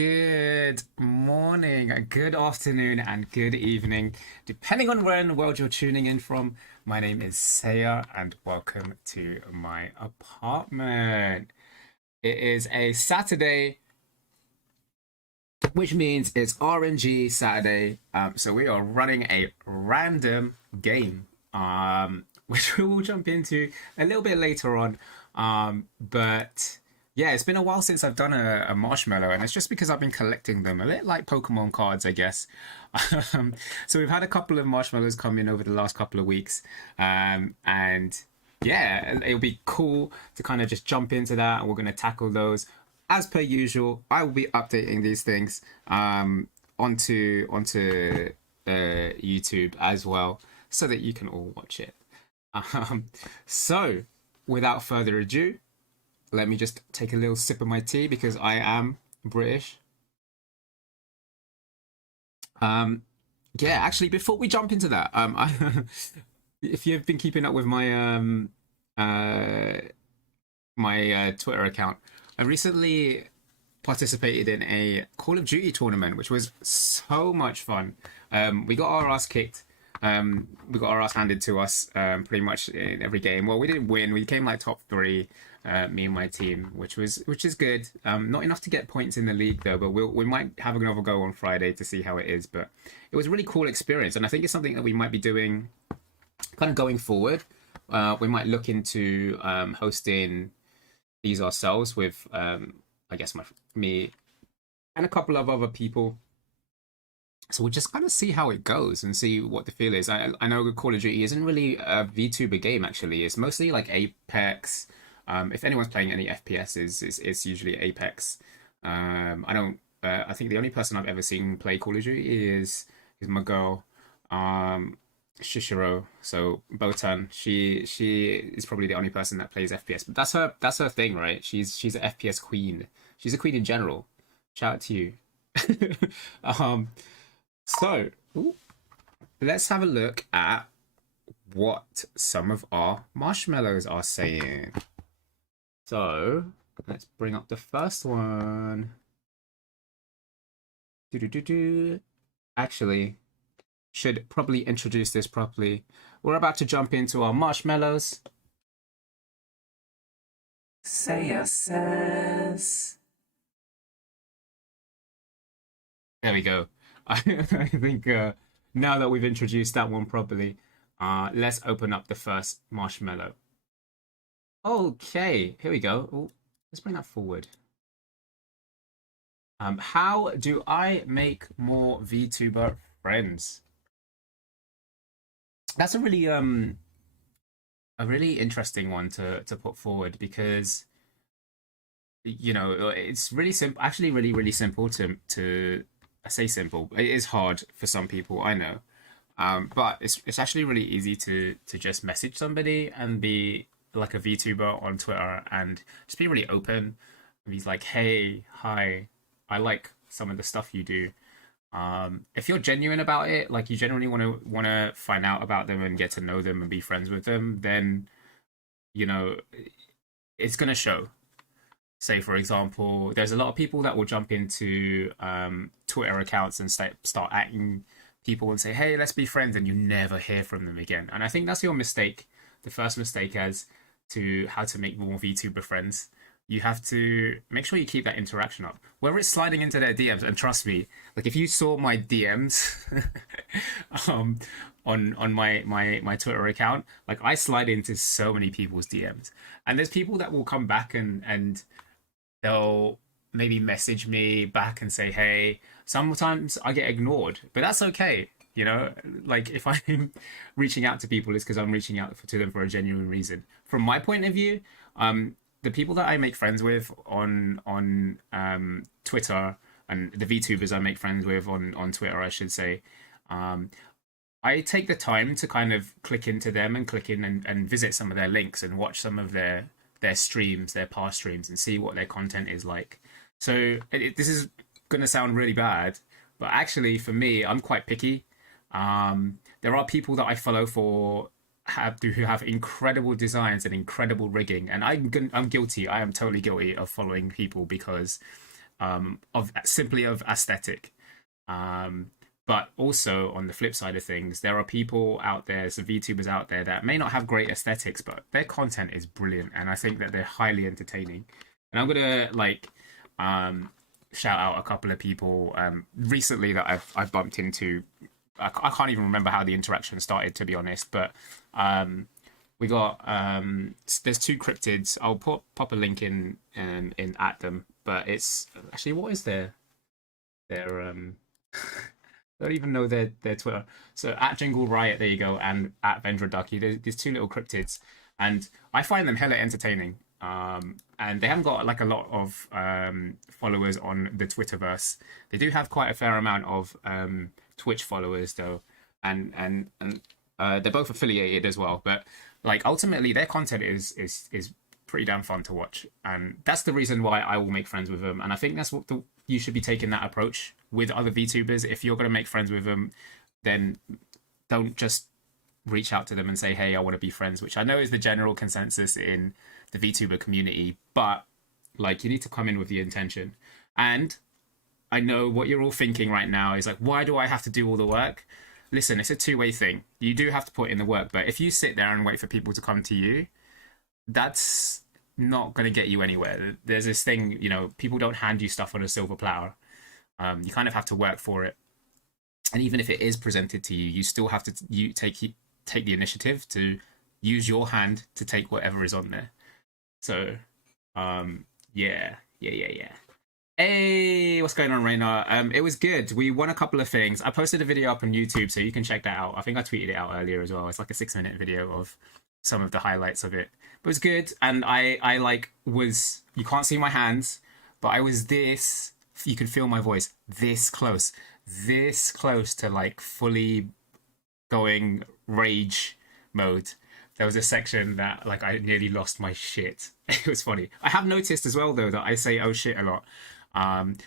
Good morning, good afternoon, and good evening, depending on where in the world you're tuning in from. My name is Saya, and welcome to my apartment. It is a Saturday, which means it's RNG Saturday. So we are running a random game, which we will jump into a little bit later on. But yeah, it's been a while since I've done a marshmallow, and it's just because I've been collecting them, a bit like Pokemon cards, I guess. So we've had a couple of marshmallows come in over the last couple of weeks, and yeah, it'll be cool to kind of just jump into that, and we're going to tackle those. As per usual, I will be updating these things onto YouTube as well, so that you can all watch it. Um, so, without further ado, let me just take a little sip of my tea because I am British. Um, yeah, actually, before we jump into that, if you've been keeping up with uh, my Twitter account, I recently participated in a Call of Duty tournament, which was so much fun. We got our ass kicked. We got our ass handed to us pretty much in every game. Well, we didn't win. We came like top three, me and my team, which is good. Not enough to get points in the league though, but we might have another go on Friday to see how it is. But it was a really cool experience, and I think it's something that we might be doing kind of going forward. We might look into hosting these ourselves with I guess me and a couple of other people. So we'll just kind of see how it goes and see what the feel is. I know Call of Duty isn't really a VTuber game actually. It's mostly like Apex. If anyone's playing any FPS, it's usually Apex. I don't. I think the only person I've ever seen play Call of Duty is my girl, Shishiro. So Botan. She is probably the only person that plays FPS. But that's her thing, right? She's an FPS queen. She's a queen in general. Shout out to you. um, so, let's have a look at what some of our marshmallows are saying. So, let's bring up the first one. Do. Actually, should probably introduce this properly. We're about to jump into our marshmallows. Say says. There we go. I think now that we've introduced that one properly, let's open up the first marshmallow. Okay, here we go. Ooh, let's bring that forward. How do I make more VTuber friends? That's a really interesting one to put forward because it's really simple. Actually, really simple to I say simple. It is hard for some people, I know. But it's actually really easy to just message somebody and be like a VTuber on Twitter and just be really open. And he's like, hey, hi, I like some of the stuff you do. If you're genuine about it, like you genuinely want to find out about them and get to know them and be friends with them, then you know it's gonna show. Say for example, there's a lot of people that will jump into Twitter accounts and start acting people and say, "Hey, let's be friends," and you never hear from them again. And I think that's your mistake. The first mistake as to how to make more VTuber friends. You have to make sure you keep that interaction up. Whether it's sliding into their DMs, and trust me, like if you saw my DMs um, on my Twitter account, like I slide into so many people's DMs, and there's people that will come back and they'll maybe message me back and say, hey, sometimes I get ignored, but that's okay. Like if I'm reaching out to people, it's because I'm reaching out to them for a genuine reason. From my point of view, the people that I make friends with on Twitter and the VTubers I make friends with on Twitter, I should say, I take the time to kind of click into them and click in and visit some of their links and watch some of their streams, their past streams, and see what their content is like. So this is going to sound really bad, but actually for me, I'm quite picky. There are people that I follow who have incredible designs and incredible rigging, and I'm guilty. I am totally guilty of following people because of simply of aesthetic. Um, but also on the flip side of things, there are people out there, some VTubers out there that may not have great aesthetics, but their content is brilliant, and I think that they're highly entertaining. And I'm gonna like shout out a couple of people recently that I've bumped into. I can't even remember how the interaction started, to be honest, but we got there's two cryptids. I'll pop a link in at them, but it's actually, what is their I don't even know their Twitter. So at Jingle Riot, there you go, and at Vendra Ducky. There's these two little cryptids, and I find them hella entertaining. And they haven't got like a lot of followers on the Twitterverse. They do have quite a fair amount of Twitch followers though, and they're both affiliated as well. But like ultimately, their content is pretty damn fun to watch, and that's the reason why I will make friends with them. And I think that's what you should be taking that approach with other VTubers. If you're going to make friends with them, then don't just reach out to them and say, hey, I want to be friends, which I know is the general consensus in the VTuber community, but like you need to come in with the intention. And I know what you're all thinking right now is like, why do I have to do all the work? Listen, it's a two-way thing. You do have to put in the work, but if you sit there and wait for people to come to you, that's not going to get you anywhere. There's this thing, you know, people don't hand you stuff on a silver platter. You kind of have to work for it. And even if it is presented to you, you still have to take the initiative to use your hand to take whatever is on there. So, yeah. Hey, what's going on, Raina? It was good. We won a couple of things. I posted a video up on YouTube, so you can check that out. I think I tweeted it out earlier as well. It's like a 6-minute video of some of the highlights of it. But it was good, and I like was, you can't see my hands, but I was this, you can feel my voice, this close to like fully going rage mode. There was a section that like I nearly lost my shit. It was funny. I have noticed as well though that I say oh shit a lot.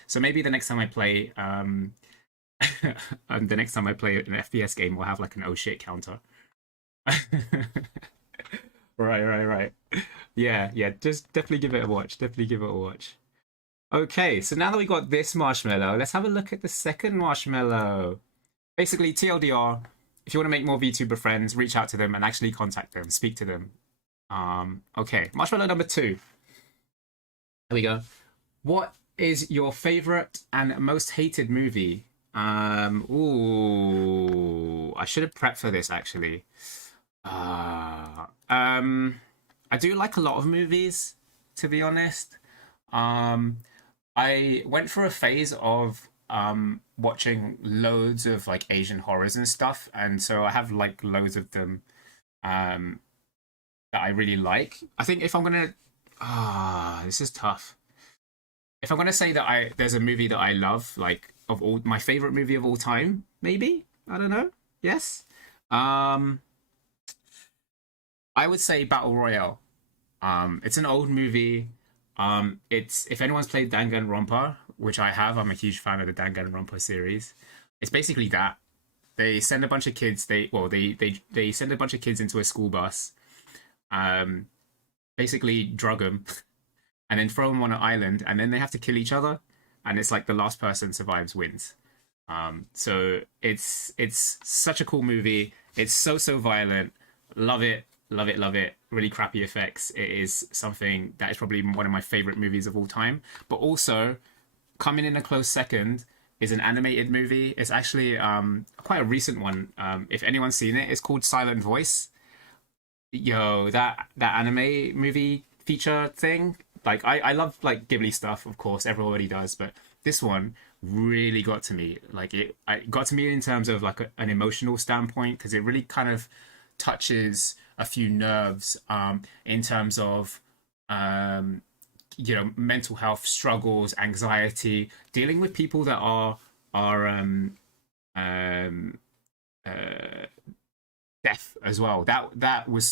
So maybe the next time I play the next time I play an FPS game, we'll have like an oh shit counter. Right. Yeah. Just definitely give it a watch. Okay, so now that we got this marshmallow, let's have a look at the second marshmallow. Basically, TLDR, if you want to make more VTuber friends, reach out to them and actually contact them, speak to them. Okay, marshmallow number 2. Here we go. What is your favorite and most hated movie? Ooh, I should have prepped for this actually. I do like a lot of movies, to be honest. I went for a phase of watching loads of like Asian horrors and stuff, and so I have like loads of them that I really like. I think if I'm gonna this is tough. If I'm gonna say that there's a movie that I love, like of all my favorite movie of all time, maybe, I don't know. Yes. I would say Battle Royale. It's an old movie. It's, if anyone's played Danganronpa, which I have, I'm a huge fan of the Danganronpa series. It's basically that. They send a bunch of kids. They send a bunch of kids into a school bus, basically drug them, and then throw them on an island, and then they have to kill each other, and it's like the last person survives wins. So it's such a cool movie. It's so violent. Love it. Really crappy effects. It is something that is probably one of my favorite movies of all time. But also, coming in a close second is an animated movie. It's actually quite a recent one. If anyone's seen it, it's called Silent Voice. Yo, that anime movie feature thing. Like I love like Ghibli stuff, of course, everybody does, but this one really got to me. Like it got to me in terms of like an emotional standpoint, because it really kind of touches a few nerves in terms of mental health struggles, anxiety, dealing with people that are deaf as well.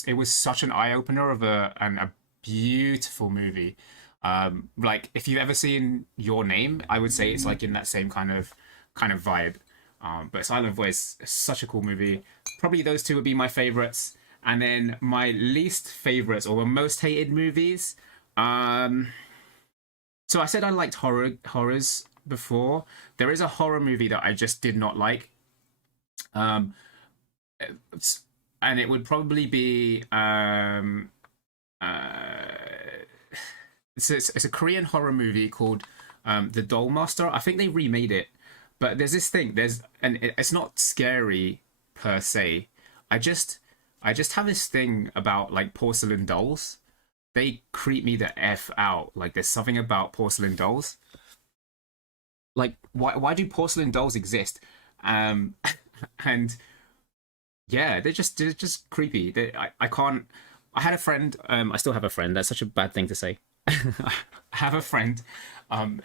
It was such an eye opener of a beautiful movie. Like if you've ever seen Your Name, I would say it's like in that same kind of vibe. But Silent Voice is such a cool movie. Probably those two would be my favorites. And then my least favorites or most hated movies. So I said I liked horrors before. There is a horror movie that I just did not like. Um, and it would probably be uh, it's a Korean horror movie called The Doll Master. I think they remade it, but there's this thing. It's not scary per se. I just I just have this thing about like porcelain dolls. They creep me the f out. Like there's something about porcelain dolls. Like why do porcelain dolls exist? Um, and yeah, they're just creepy. I can't. I had a friend. I still have a friend. That's such a bad thing to say. I have a friend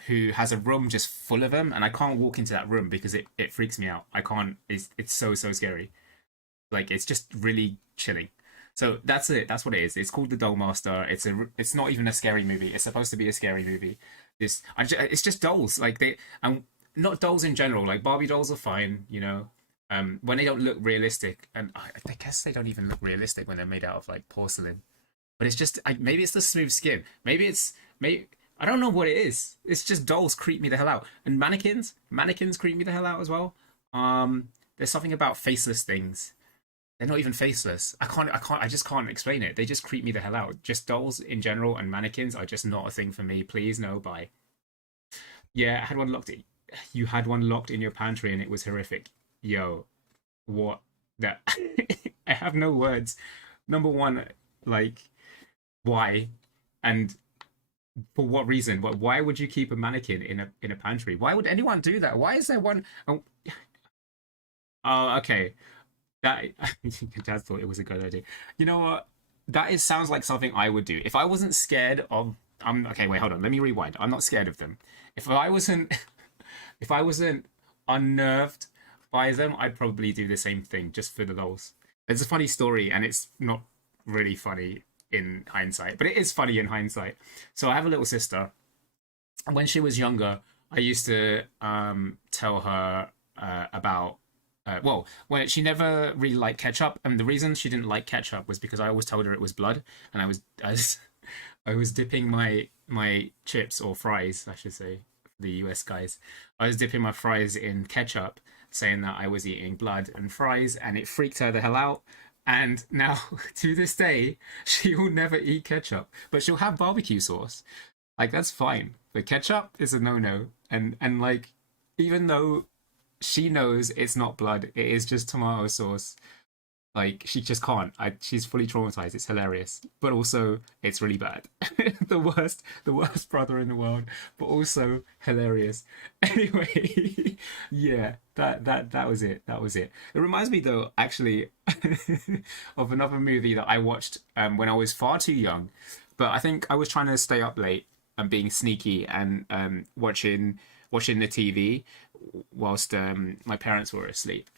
who has a room just full of them, and I can't walk into that room because it freaks me out. I can't. It's so scary. Like it's just really chilling. So that's it. That's what it is. It's called The Doll Master. It's not even a scary movie. It's supposed to be a scary movie. It's just dolls. Like they and not dolls in general. Like Barbie dolls are fine, you know. When they don't look realistic, and I guess they don't even look realistic when they're made out of like porcelain. But it's just maybe it's the smooth skin. Maybe I don't know what it is. It's just dolls creep me the hell out, and mannequins creep me the hell out as well. There's something about faceless things. They're not even faceless. I just can't explain it. They just creep me the hell out. Just dolls in general and mannequins are just not a thing for me. Please, no, bye. Yeah, I had one locked. You had one locked in your pantry and it was horrific. Yo, what? That I have no words. Number one, like, why? And for what reason? Why would you keep a mannequin in a pantry? Why would anyone do that? Why is there one? Oh, okay. That Dad thought it was a good idea. You know what? That is sounds like something I would do if I wasn't scared of. Okay. Wait, hold on. Let me rewind. I'm not scared of them. If I wasn't, if I wasn't unnerved by them, I'd probably do the same thing just for the lols. It's a funny story, and it's not really funny in hindsight, but it is funny in hindsight. So I have a little sister. When she was younger, I used to tell her about well, when she never really liked ketchup, and the reason she didn't like ketchup was because I always told her it was blood, and I was dipping my chips or fries, I should say, for the US guys. I was dipping my fries in ketchup, saying that I was eating blood and fries, and it freaked her the hell out. And now, to this day, she will never eat ketchup, but she'll have barbecue sauce. Like that's fine, but ketchup is a no-no. And like, even though she knows it's not blood, it is just tomato sauce. Like she just can't. She's fully traumatized. It's hilarious, but also it's really bad. The worst brother in the world, but also hilarious. Anyway, yeah, that was it. That was it. It reminds me though, actually, of another movie that I watched when I was far too young, but I think I was trying to stay up late and being sneaky and watching the TV whilst my parents were asleep,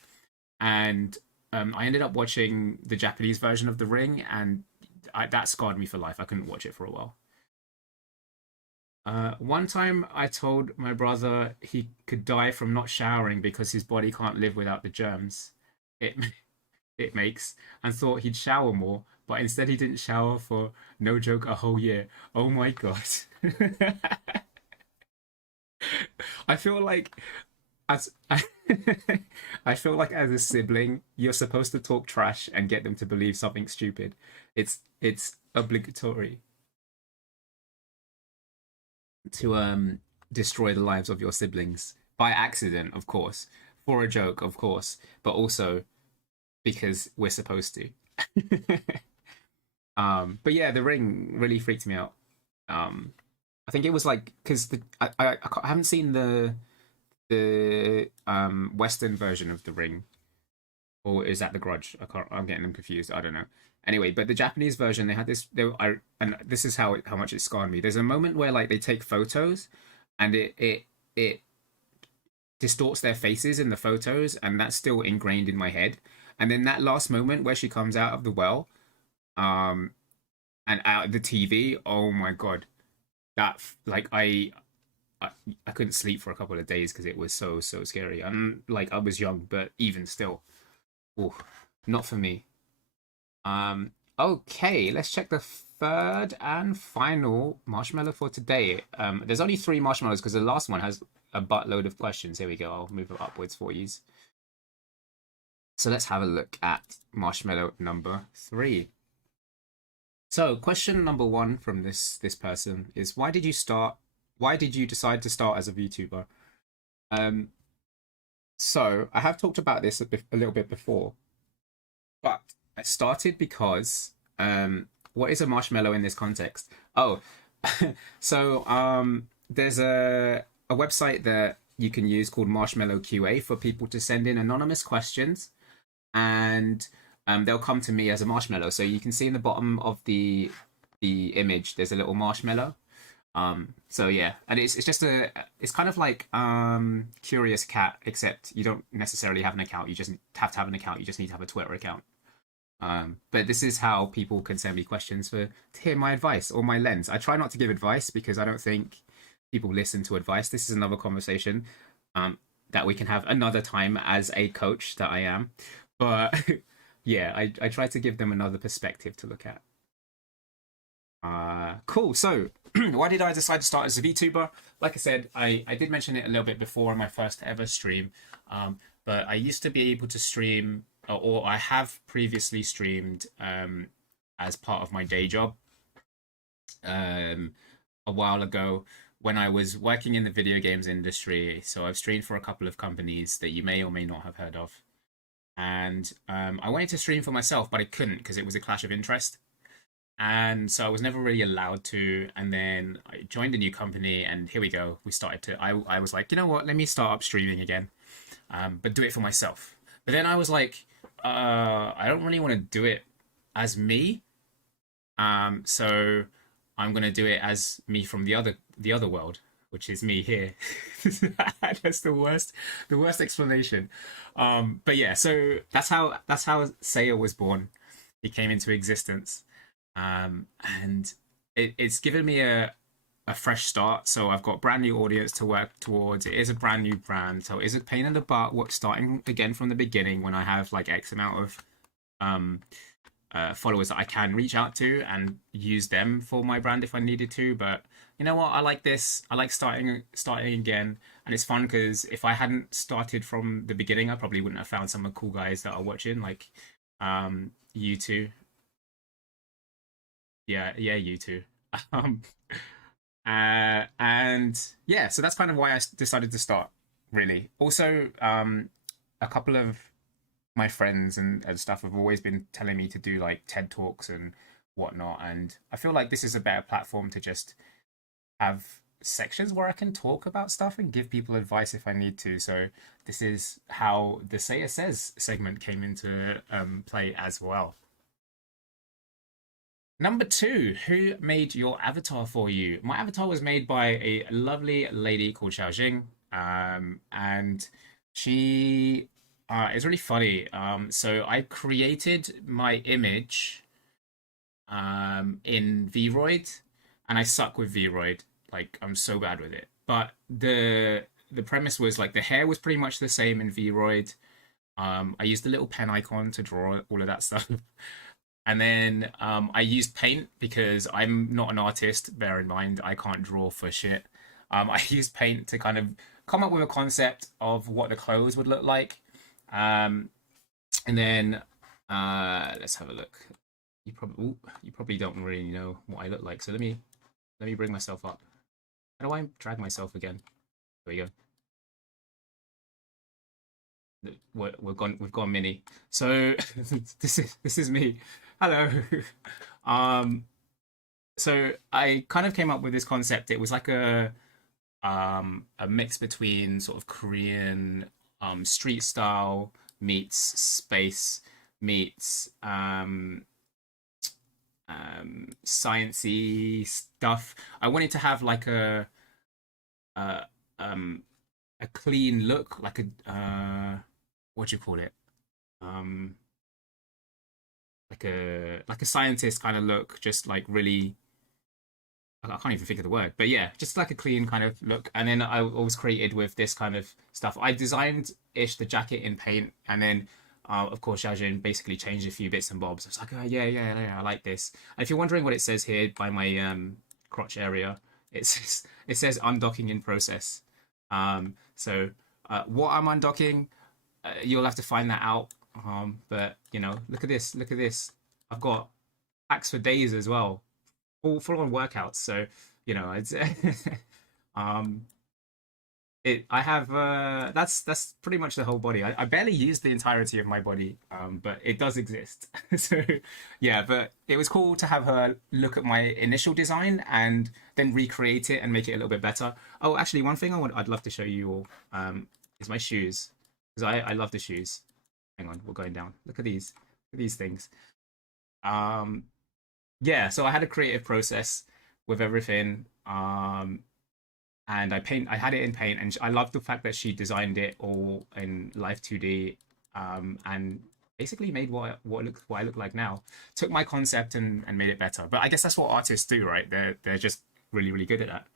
and I ended up watching the Japanese version of The Ring, and that scarred me for life. I couldn't watch it for a while. One time, I told my brother he could die from not showering because his body can't live without the germs it it makes, and thought he'd shower more, but instead he didn't shower for no joke a whole year. Oh my god! I feel like as I feel like as a sibling, you're supposed to talk trash and get them to believe something stupid. It's obligatory to destroy the lives of your siblings by accident, of course, for a joke, of course, but also because we're supposed to. But yeah, The Ring really freaked me out. I think it was like because I haven't seen the Western version of The Ring, or is that The Grudge? I'm getting them confused. I don't know. Anyway, but the Japanese version, they had this. And this is how much it scarred me. There's a moment where like they take photos, and it distorts their faces in the photos, and that's still ingrained in my head. And then that last moment where she comes out of the well, um, and out of the TV. Oh my god, that like I, I couldn't sleep for a couple of days because it was so scary. And like I was young, but even still, ooh, not for me. Okay, let's check the third and final marshmallow for today. There's only three marshmallows because the last one has a buttload of questions. Here we go. I'll move it upwards for you. So let's have a look at marshmallow number three. So question number one from this person is, why did you start? Why did you decide to start as a VTuber? Um, so I have talked about this a little bit before, but I started because what is a marshmallow in this context? Oh, so there's a website that you can use called Marshmallow QA for people to send in anonymous questions, and they'll come to me as a marshmallow. So you can see in the bottom of the image, there's a little marshmallow. So yeah, and it's kind of like Curious Cat, except you don't necessarily have an account. You just have to have an account. You just need to have a Twitter account. But this is how people can send me questions to hear my advice or my lens. I try not to give advice because I don't think people listen to advice. This is another conversation that we can have another time as a coach that I am. But yeah, I try to give them another perspective to look at. Cool. So why did I decide to start as a VTuber? Like I said, I did mention it a little bit before in my first ever stream. But I used to be able to stream, or I have previously streamed as part of my day job a while ago when I was working in the video games industry. So I've streamed for a couple of companies that you may or may not have heard of. And I wanted to stream for myself, but I couldn't because it was a clash of interest. And so I was never really allowed to. And then I joined a new company, and here we go. We started to. I was like, you know what? Let me start up streaming again, but do it for myself. But then I was like, I don't really want to do it as me. So I'm gonna do it as me from the other world, which is me here. That's the worst explanation. But yeah, so that's how Saya was born. He came into existence. And it's given me a fresh start. So I've got brand new audience to work towards. It is a brand new brand, so it is a pain in the butt. What starting again from the beginning when I have like X amount of followers that I can reach out to and use them for my brand if I needed to. But you know what? I like this. I like starting again, and it's fun because if I hadn't started from the beginning, I probably wouldn't have found some of the cool guys that are watching, like you two. Yeah, you too. Um, and yeah, so that's kind of why decided to start, really. Also, a couple of my friends and stuff have always been telling me to do like TED Talks and whatnot. And I feel like this is a better platform to just have sections where I can talk about stuff and give people advice if I need to. So this is how the Say It Says segment came into play as well. Number two, who made your avatar for you? My avatar was made by a lovely lady called Xiaojing, and she is really funny. So I created my image in Vroid, and I suck with Vroid. Like I'm so bad with it. But the premise was like the hair was pretty much the same in Vroid. I used the little pen icon to draw all of that stuff. And then I used paint because I'm not an artist. Bear in mind, I can't draw for shit. I used paint to kind of come up with a concept of what the clothes would look like. And then let's have a look. You probably don't really know what I look like. So let me bring myself up. How do I drag myself again? There we go. We've gone mini. So this is me. Hello. Um, so I kind of came up with this concept. It was like a mix between sort of Korean street style meets space meets sciencey stuff. I wanted to have like a um a clean look, like a what do you call it? Um, like a scientist kind of look, just like really. I can't even think of the word, but yeah, just like a clean kind of look. And then I was created with this kind of stuff. I designed ish the jacket in paint, and then Of course, Xiaojun basically changed a few bits and bobs. I was like, oh, yeah, I like this. And if you're wondering what it says here by my crotch area, it says undocking in process. So what I'm undocking, you'll have to find that out. But look at this, look at this. I've got packs for days as well, full on workouts. So it's um I have that's pretty much the whole body. I barely use the entirety of my body, but it does exist. So yeah, but it was cool to have her look at my initial design and then recreate it and make it a little bit better. Oh, actually, one thing I'd love to show you all is my shoes, because I love the shoes. Hang on, we're going down. Look at these. Look at these things. Um, yeah, so I had a creative process with everything. And I had it in paint, and I love the fact that she designed it all in live 2D, and basically made what I look like now. Took my concept and made it better. But I guess that's what artists do, right? They're just really good at that.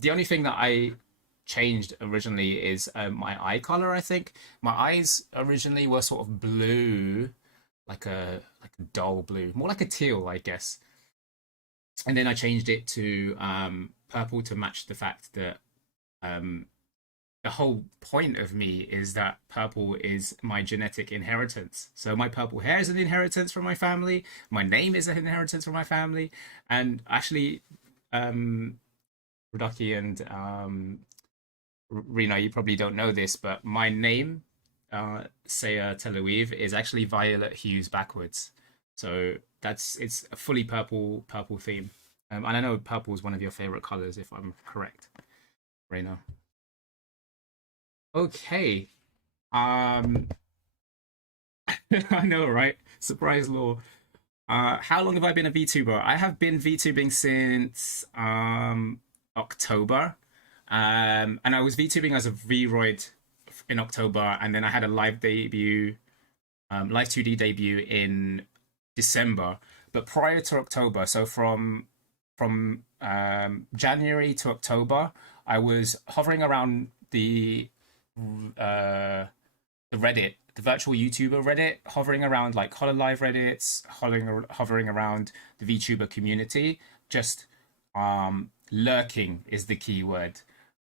The only thing that I changed originally is my eye color. I think my eyes originally were sort of blue, like a dull blue, more like a teal, I guess. And then I changed it to purple to match the fact that um, the whole point of me is that purple is my genetic inheritance. So my purple hair is an inheritance from my family. My name is an inheritance from my family. And actually, um, Rudaki and Rina, you probably don't know this, but my name, Saya Tel Aviv, is actually violet hues backwards. So it's a fully purple theme. And I know purple is one of your favorite colors, if I'm correct, Reina. Okay. Um, I know, right? Surprise law. How long have I been a VTuber? I have been VTubing since October. And I was VTubing as a Vroid in October, and then I had a live 2D debut in December. But prior to October, so from January to October, I was hovering around uh, the Reddit, the virtual YouTuber Reddit, hovering around like Hololive Reddits, hovering around the VTuber community, just lurking is the key word.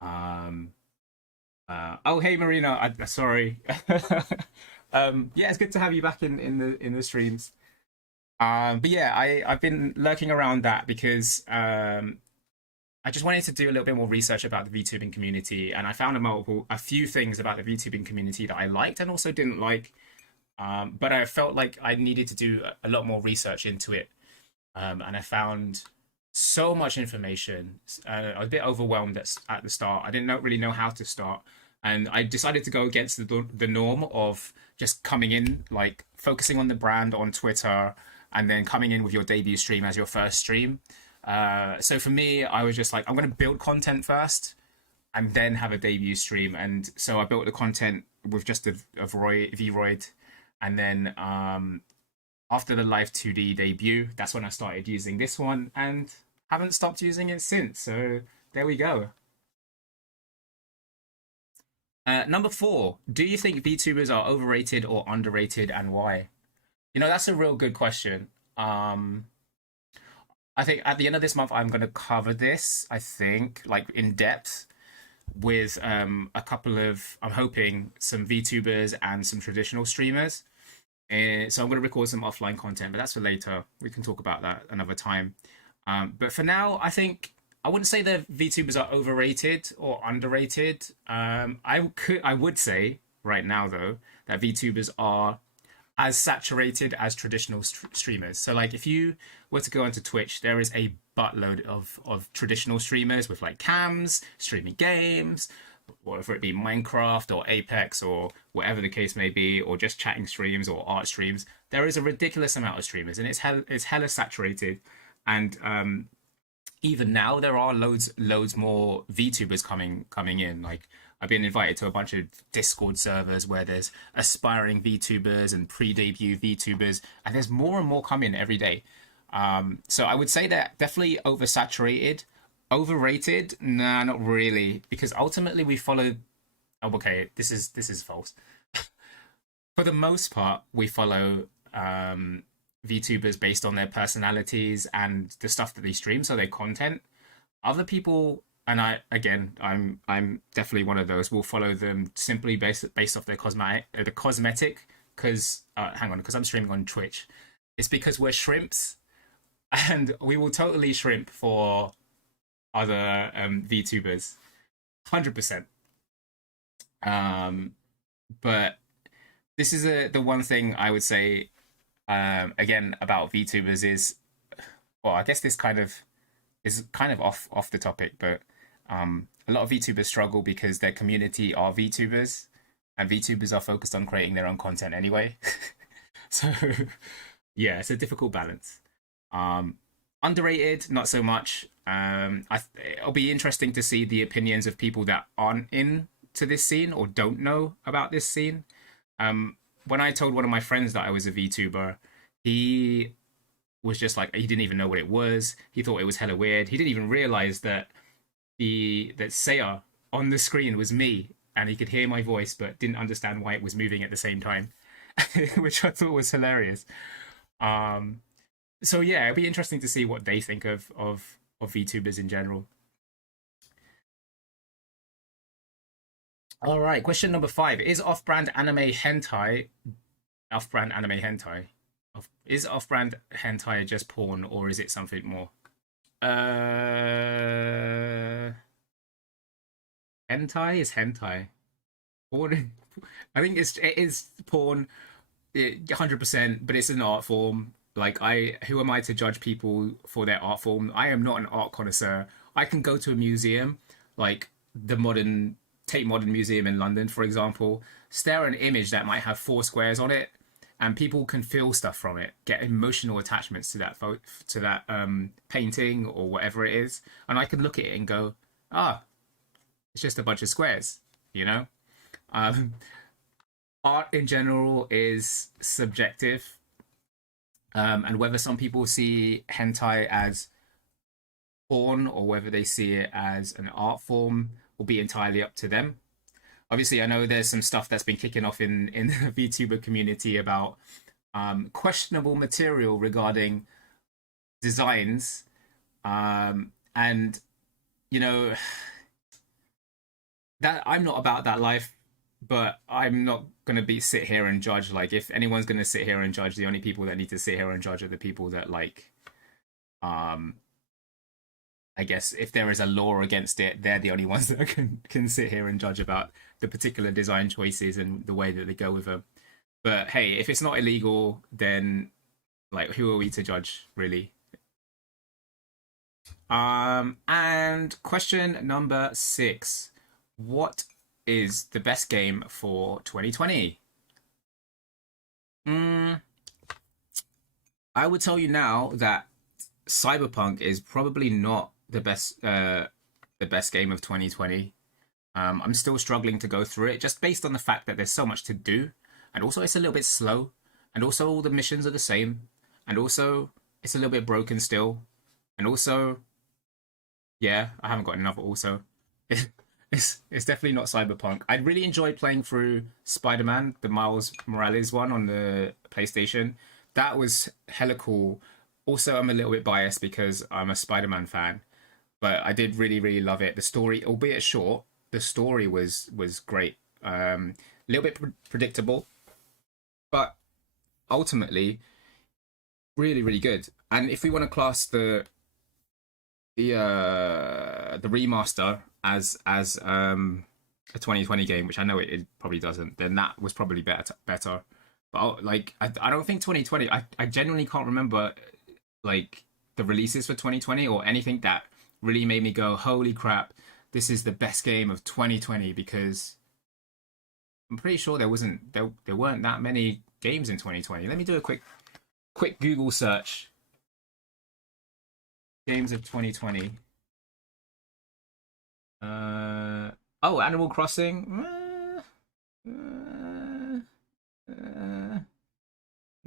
Um, oh, hey Marina, sorry. Yeah, it's good to have you back in the streams. But yeah, I've been lurking around that because I just wanted to do a little bit more research about the VTubing community, and I found a few things about the VTubing community that I liked and also didn't like. But I felt like I needed to do a lot more research into it, and I found so much information. I was a bit overwhelmed at the start. I didn't really know how to start, and I decided to go against the norm of just coming in, like focusing on the brand on Twitter, and then coming in with your debut stream as your first stream. So for me, I was just like, I'm going to build content first and then have a debut stream. And so I built the content with just a Vroid. And then after the live 2D debut, that's when I started using this one and haven't stopped using it since. So there we go. Number 4, do you think VTubers are overrated or underrated, and why? That's a real good question. I think at the end of this month, I'm going to cover this, I think, like in depth with a couple of, I'm hoping, some VTubers and some traditional streamers. So I'm going to record some offline content, but that's for later. We can talk about that another time. But for now, I wouldn't say that VTubers are overrated or underrated. I would say right now though that VTubers are as saturated as traditional streamers. So like if you were to go onto Twitch, there is a buttload of traditional streamers with like cams, streaming games, whether it be Minecraft or Apex or whatever the case may be, or just chatting streams or art streams. There is a ridiculous amount of streamers, and it's hella saturated. And even now there are loads more VTubers coming in. Like I've been invited to a bunch of Discord servers where there's aspiring VTubers and pre-debut VTubers, and there's more and more coming every day. So I would say that definitely oversaturated. Overrated? Nah, not really, because ultimately we follow. Oh, okay, this is false. for the most part, we follow VTubers based on their personalities and the stuff that they stream, so their content. Other people, and I'm definitely one of those. Will follow them simply based off their cosmetic. Because hang on, because I'm streaming on Twitch, it's because we're shrimps, and we will totally shrimp for other VTubers, 100%. Um, but this is the one thing I would say again about VTubers is, well, I guess this kind of is kind of off the topic, but a lot of VTubers struggle because their community are VTubers, and VTubers are focused on creating their own content anyway. So yeah, it's a difficult balance. Um, Underrated, not so much. It'll be interesting to see the opinions of people that aren't in to this scene or don't know about this scene. Um, when I told one of my friends that I was a VTuber, he was just like he didn't even know what it was. He thought it was hella weird. He didn't even realize that that Saya on the screen was me, and he could hear my voice, but didn't understand why it was moving at the same time, which I thought was hilarious. Um, so yeah, it'll be interesting to see what they think of VTubers in general. All right, question number 5: Is off-brand anime hentai off-brand anime hentai? Is off-brand hentai just porn, or is it something more? Uh, Hentai is hentai. Porn. I think it is porn, 100%, but it's an art form. Like who am I to judge people for their art form? I am not an art connoisseur. I can go to a museum, like the Tate Modern Museum in London, for example, stare at an image that might have four squares on it, and people can feel stuff from it, get emotional attachments to that painting or whatever it is, and I can look at it and go, ah, it's just a bunch of squares, you know. Um, Art in general is subjective, and whether some people see hentai as porn or whether they see it as an art form will be entirely up to them. Obviously, I know there's some stuff that's been kicking off in the VTuber community about questionable material regarding designs, and you know that I'm not about that life, but I'm not gonna be sit here and judge. Like, if anyone's gonna sit here and judge, the only people that need to sit here and judge are the people that like, um, I guess if there is a law against it, they're the only ones that can sit here and judge about the particular design choices and the way that they go with them. But hey, if it's not illegal, then like, who are we to judge, really? And question number 6: What is the best game for 2020? Mm, I would tell you now that Cyberpunk is probably not the best game of 2020. I'm still struggling to go through it just based on the fact that there's so much to do, and also it's a little bit slow, and also all the missions are the same, and also it's a little bit broken still, and also yeah, I haven't got enough. Also, it's definitely not Cyberpunk. I really enjoyed playing through Spider-Man, the Miles Morales one on the PlayStation. That was hella cool. Also, I'm a little bit biased because I'm a Spider-Man fan, but I did really love it. The story, albeit short, the story was great. A little bit predictable, but ultimately really good. And if we want to class the remaster as a 2020 game, which I know it probably doesn't, then that was probably better. But like I don't think 2020. I genuinely can't remember like the releases for 2020 or anything that really made me go, holy crap, this is the best game of 2020, because I'm pretty sure there weren't that many games in 2020. Let me do a quick Google search. Games of 2020. Uh oh, Animal Crossing.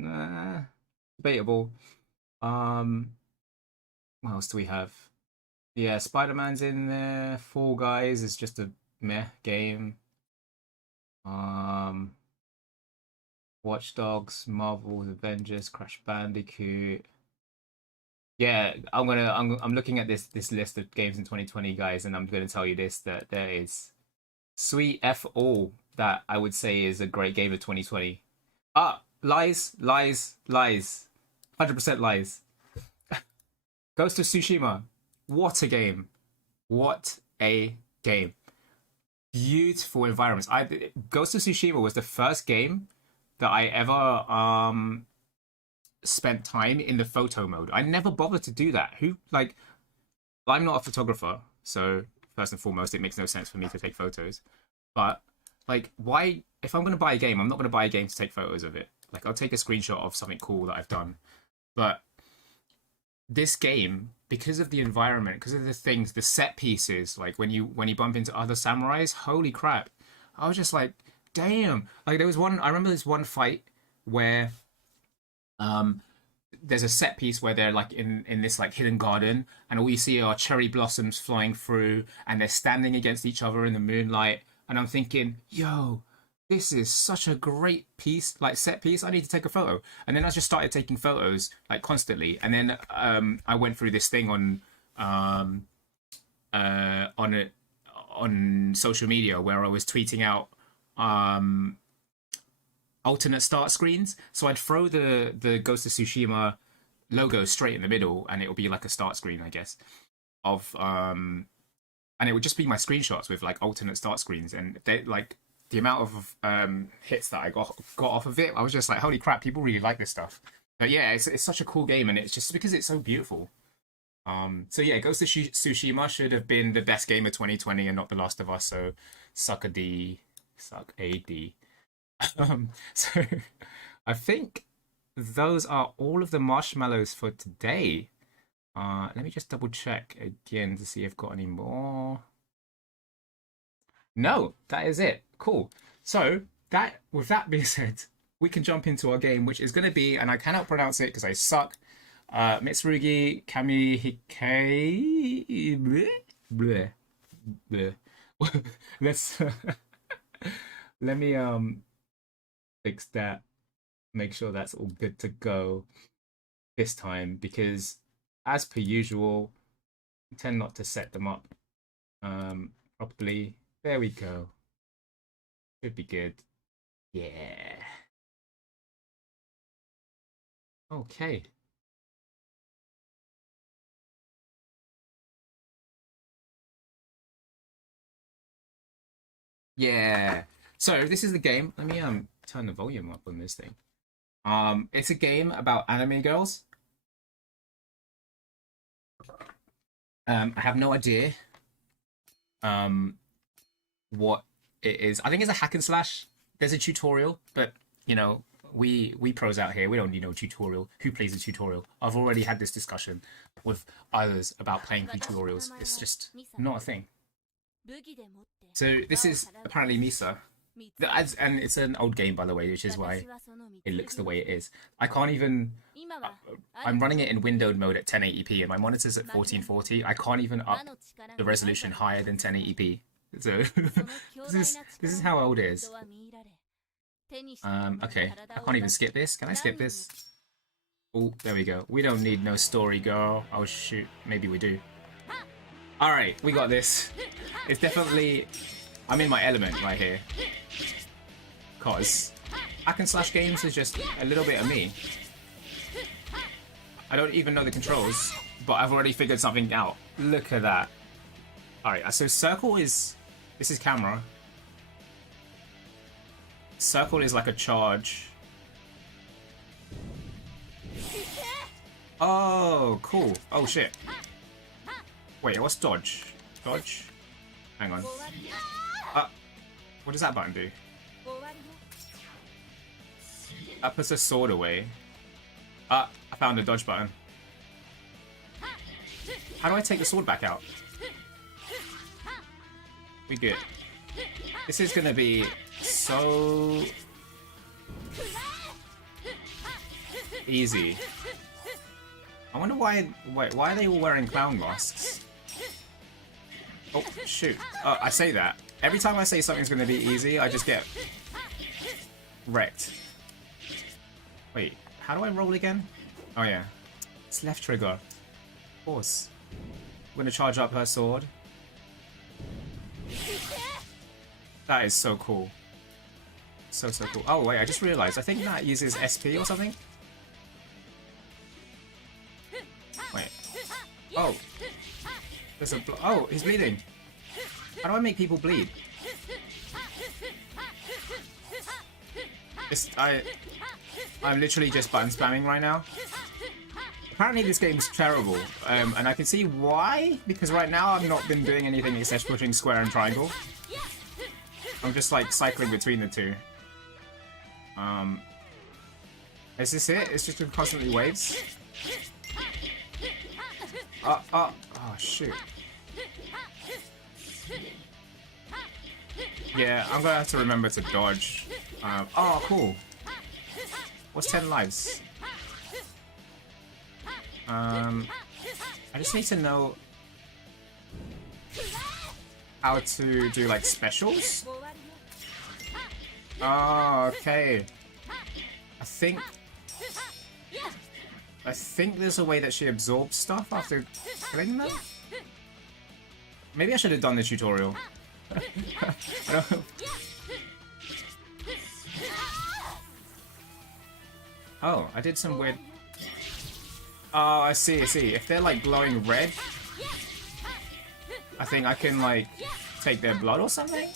Uh, Debatable. Um, what else do we have? Yeah, Spider Man's in there. Fall Guys is just a meh game. Um, Watch Dogs, Marvel's Avengers, Crash Bandicoot. Yeah, I'm looking at this list of games in 2020, guys, and I'm gonna tell you this that there is Sweet F all that I would say is a great game of 2020. Ah, lies, lies, lies. 100% lies. Ghost of Tsushima. What a game. What a game. Beautiful environments. Ghost of Tsushima was the first game that I ever spent time in the photo mode. I never bothered to do that. I'm not a photographer, so first and foremost, it makes no sense for me to take photos. But like, why? If I'm gonna buy a game, I'm not gonna buy a game to take photos of it. Like, I'll take a screenshot of something cool that I've done. But this game, because of the environment, because of the things, the set pieces, like when you bump into other samurais, holy crap! I was just like, damn. Like there was one. I remember this one fight where there's a set piece where they're like in this like hidden garden, and all you see are cherry blossoms flying through, and they're standing against each other in the moonlight. And I'm thinking, yo, this is such a great piece, like set piece. I need to take a photo. And then I just started taking photos like constantly. And then I went through this thing on it on social media where I was tweeting out alternate start screens. So I'd throw the Ghost of Tsushima logo straight in the middle, and it would be like a start screen, I guess, of and it would just be my screenshots with like alternate start screens, and they like the amount of hits that I got off of it. I was just like, holy crap, people really like this stuff. But yeah, it's such a cool game, and it's just because it's so beautiful. So yeah, Ghost of Tsushima should have been the best game of 2020 and not The Last of Us. So suck a D, suck a D. So I think those are all of the marshmallows for today. Let me just double check again to see if I've got any more. No, that is it. Cool. So that, with that being said, we can jump into our game, which is going to be, and I cannot pronounce it because I suck. Mitsurugi Kamui Hikae. Bleh, bleh, bleh. Let's let me fix that. Make sure that's all good to go this time, because as per usual, I tend not to set them up properly. There we go. Should be good. Yeah. Okay. Yeah. So this is the game. Let me turn the volume up on this thing. It's a game about anime girls. I have no idea what it is. I think it's a hack and slash. There's a tutorial, but you know, we pros out here, we don't need no tutorial. Who plays a tutorial? I've already had this discussion with others about playing tutorials. It's just not a thing. So this is apparently Misa. And it's an old game, by the way, which is why it looks the way it is. I can't even. I'm running it in windowed mode at 1080p, and my monitor's at 1440. I can't even up the resolution higher than 1080p. So this is how old it is. Okay, I can't even skip this. Can I skip this? Oh, there we go. We don't need no story, girl. Oh shoot, maybe we do. All right, we got this. It's definitely. I'm in my element right here. Cause hack and slash games is just a little bit of me. I don't even know the controls, but I've already figured something out. Look at that. Alright, so circle is... This is camera. Circle is like a charge. Oh, cool. Oh, shit. Wait, what's dodge? Dodge? Hang on. What does that button do? That puts a sword away. I found a dodge button. How do I take the sword back out? We good. This is gonna be so easy. I wonder why are they all wearing clown masks? Oh shoot. I say that. Every time I say something's gonna be easy, I just get wrecked. Wait, how do I roll again? Oh yeah, it's left trigger. Of course. I'm gonna charge up her sword. That is so cool. So cool. Oh wait, I just realized. I think that uses SP or something. Wait. Oh. There's a. Oh, he's bleeding. How do I make people bleed? I'm literally just button spamming right now. Apparently this game's terrible, and I can see why, because right now I've not been doing anything except pushing square and triangle. I'm just like cycling between the two. Is this it? It's just constantly waves? Oh shoot. Yeah, I'm gonna have to remember to dodge. Oh, cool. What's 10 lives? I just need to know how to do like specials. Oh, okay. I think there's a way that she absorbs stuff after killing them. Maybe I should have done the tutorial. I don't know. Oh, I did some weird... Oh, I see. If they're like glowing red, I think I can like take their blood or something?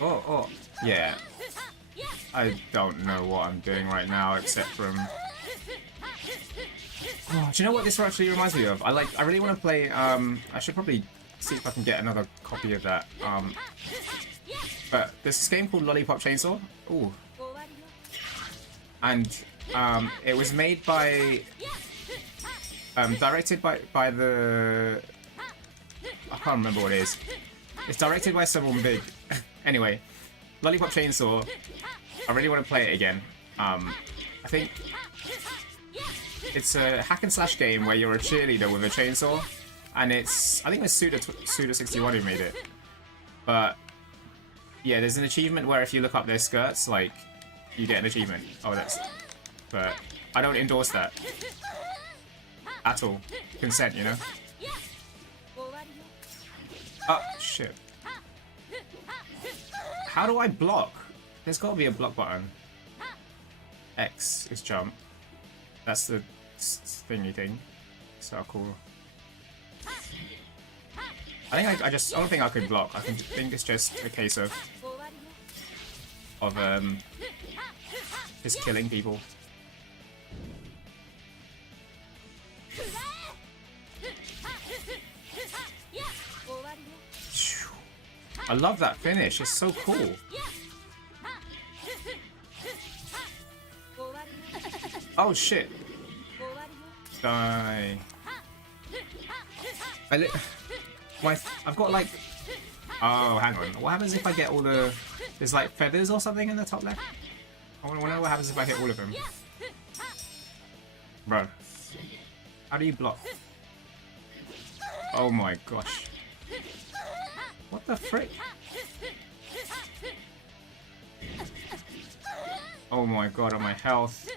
Oh, yeah. I don't know what I'm doing right now except from... Oh, do you know what this actually reminds me of? I really want to play, I should probably see if I can get another copy of that. But there's this game called Lollipop Chainsaw. Ooh. And, it was made by, directed by the... I can't remember what it is. It's directed by someone big. Anyway, Lollipop Chainsaw. I really want to play it again. I think it's a hack and slash game where you're a cheerleader with a chainsaw, and it's, I think it was Suda61 who made it. But yeah, there's an achievement where if you look up their skirts, like, you get an achievement. Oh, that's... But I don't endorse that at all. Consent, you know? Oh, shit. How do I block? There's got to be a block button. X is jump. That's the thingy thing. So cool. I think I don't think I could block. I think it's just a case of just killing people. I love that finish. It's so cool. Oh shit. Die. I've got like... Oh, hang on. What happens if I get all the... There's like feathers or something in the top left? I want to know what happens if I hit all of them. Bro. How do you block? Oh my gosh. What the frick? Oh my god, on my health.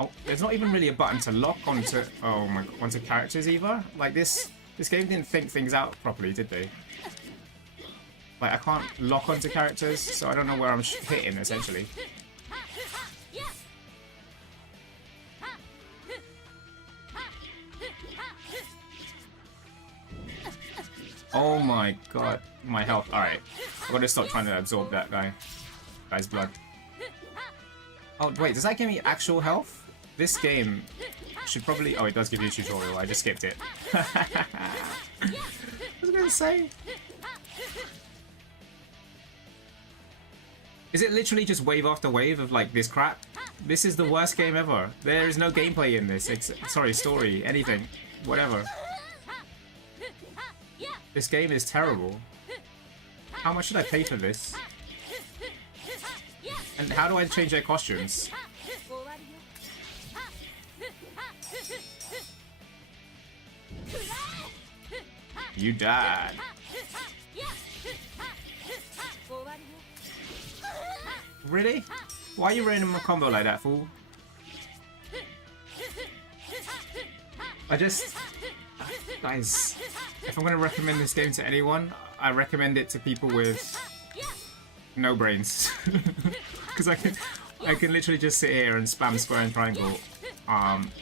Oh, there's not even really a button to lock onto onto characters either. Like this game didn't think things out properly, did they? Like I can't lock onto characters, so I don't know where I'm hitting essentially. Oh my god, my health. Alright, I've got to stop trying to absorb that guy's blood. Oh wait, does that give me actual health? This game should probably... Oh, it does give you a tutorial. I just skipped it. I was gonna say... Is it literally just wave after wave of like this crap? This is the worst game ever. There is no gameplay in this. Sorry, story, anything, whatever. This game is terrible. How much should I pay for this? And how do I change their costumes? You died. Really? Why are you running my combo like that, fool? Guys, if I'm gonna recommend this game to anyone, I recommend it to people with no brains. Because I can literally just sit here and spam square and triangle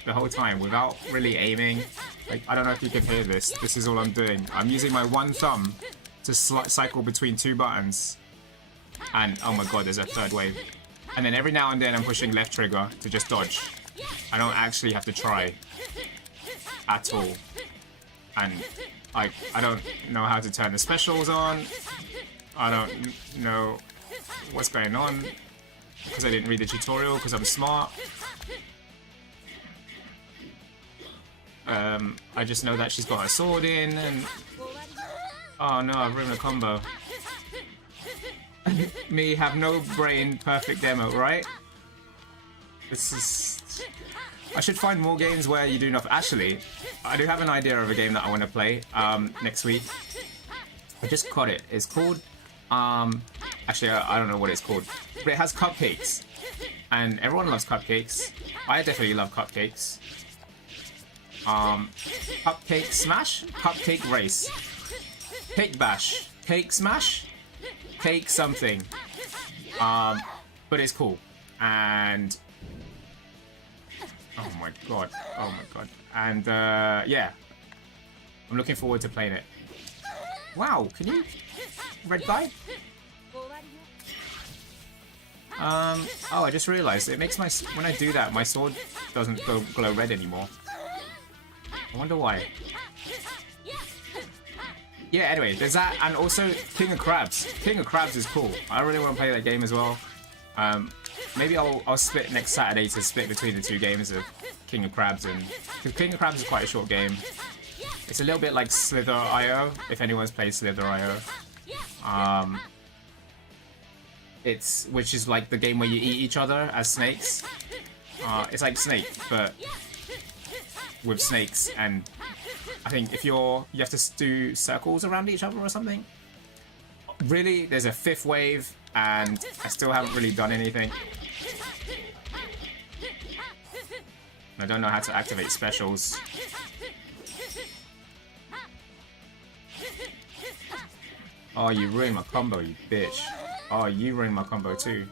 the whole time without really aiming. Like, I don't know if you can hear this. This is all I'm doing. I'm using my one thumb to cycle between two buttons. And oh my god, there's a third wave. And then every now and then I'm pushing left trigger to just dodge. I don't actually have to try at all. And I don't know how to turn the specials on. I don't know what's going on because I didn't read the tutorial because I'm smart. I just know that she's got her sword in and... Oh no, I've ruined a combo. Me have no brain, perfect demo, right? This is... I should find more games where you do nothing. Actually, I do have an idea of a game that I want to play next week. I just caught it. It's called... actually, I don't know what it's called. But it has cupcakes. And everyone loves cupcakes. I definitely love cupcakes. Cupcake Smash? Cupcake Race. Cake Bash. Cake Smash? Cake something. But it's cool. And... Oh my god. Oh my god. And, yeah. I'm looking forward to playing it. Wow, can you... Red guy? Oh, I just realized it makes my... When I do that, my sword doesn't glow red anymore. I wonder why. Yeah, anyway, there's that, and also King of Crabs. King of Crabs is cool. I really want to play that game as well. Maybe I'll split next Saturday to split between the two games of King of Crabs and... Because King of Crabs is quite a short game. It's a little bit like Slither.io, if anyone's played Slither.io. Which is like the game where you eat each other as snakes. It's like Snake, but with snakes, and I think if you have to do circles around each other or something. Really, there's a fifth wave, and I still haven't really done anything. I don't know how to activate specials. Oh, you ruined my combo, you bitch. Oh, you ruined my combo too.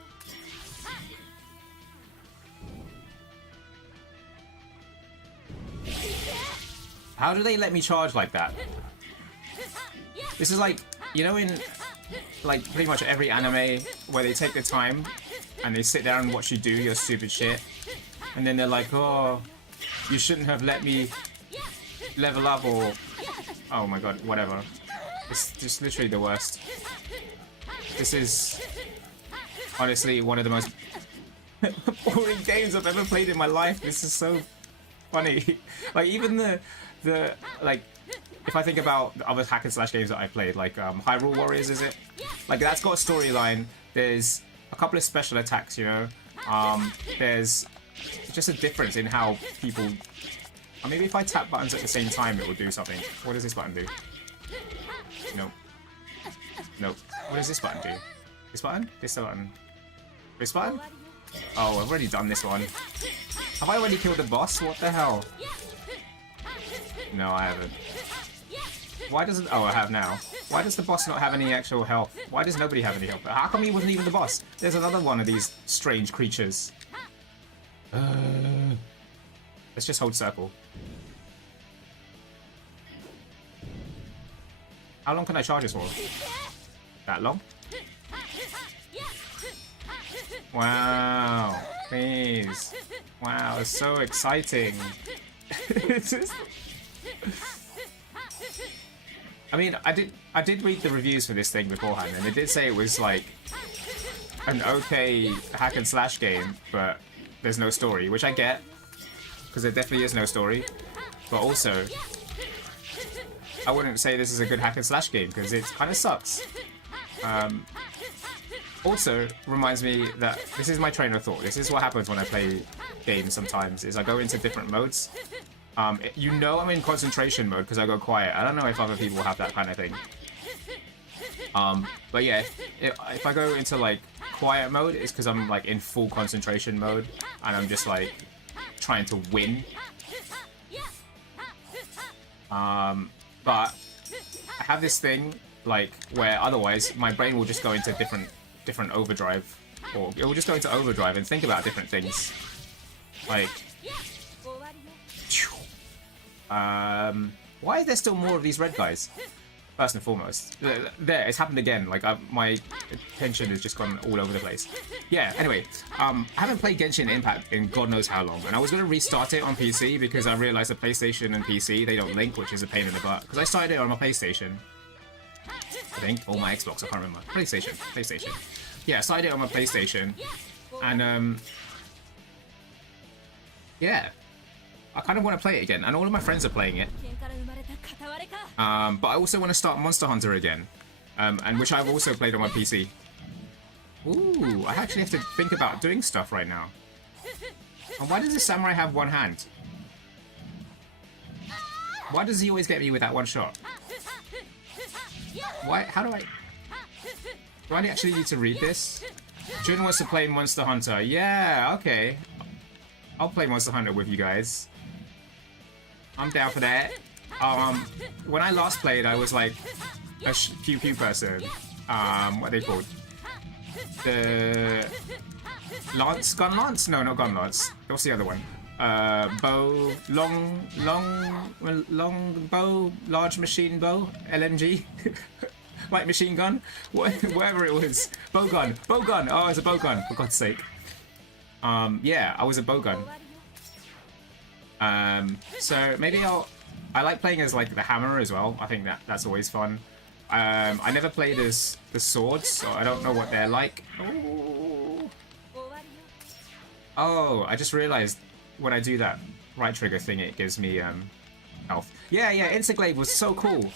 How do they let me charge like that? This is like, you know, in like pretty much every anime where they take the time and they sit there and watch you do your stupid shit, and then they're like, oh, you shouldn't have let me level up, or oh my god, whatever. It's just literally the worst. This is honestly one of the most boring games I've ever played in my life. This is so funny. Like, even the like, if I think about the other hack and slash games that I played, like Hyrule Warriors, is it? Like, that's got a storyline. There's a couple of special attacks, you know. There's just a difference in how people... Or maybe if I tap buttons at the same time, it will do something. What does this button do? Nope. Nope. What does this button do? This button? This button? This button? Oh, I've already done this one. Have I already killed the boss? What the hell? No, I haven't. Why doesn't... Oh, I have now. Why does the boss not have any actual health? Why does nobody have any health? How come he wasn't even the boss? There's another one of these strange creatures. Let's just hold circle. How long can I charge this for? That long? Wow. Please. Wow, it's so exciting. It's just... I mean, I did read the reviews for this thing beforehand, and they did say it was like an okay hack and slash game, but there's no story, which I get, because there definitely is no story. But also, I wouldn't say this is a good hack and slash game, because it kind of sucks. Also, reminds me that this is my train of thought. This is what happens when I play games sometimes, is I go into different modes. You know I'm in concentration mode because I go quiet. I don't know if other people have that kind of thing. But yeah, if I go into like quiet mode, it's because I'm like in full concentration mode and I'm just like trying to win. But I have this thing like where otherwise my brain will just go into different overdrive, or it will just go into overdrive and think about different things. Like, why is there still more of these red guys? First and foremost, there, it's happened again. Like, my attention has just gone all over the place. Yeah, anyway, I haven't played Genshin Impact in God knows how long, and I was going to restart it on PC because I realized the PlayStation and PC, they don't link, which is a pain in the butt. Because I started it on my PlayStation, I think, or my Xbox, I can't remember. PlayStation. Yeah, I started it on my PlayStation, and, yeah, I kind of want to play it again, and all of my friends are playing it. But I also want to start Monster Hunter again, and which I've also played on my PC. Ooh, I actually have to think about doing stuff right now. And why does the samurai have one hand? Why does he always get me with that one shot? Why? How do I actually need to read this? Jun wants to play Monster Hunter. Yeah, okay. I'll play Monster Hunter with you guys. I'm down for that. When I last played, I was like a pew pew person. What are they called? The gun lance? No, not gun lance. What's the other one? Bow, long bow, large machine bow, LMG, light machine gun, whatever it was. Bow gun. Oh, it's a bow gun, for God's sake. Yeah, I was a bow gun. So maybe I like playing as like the hammer as well. I think that's always fun. I never played as the swords, so I don't know what they're like. Oh, I just realized when I do that right trigger thing, it gives me health. Yeah, Interglaive was so cool.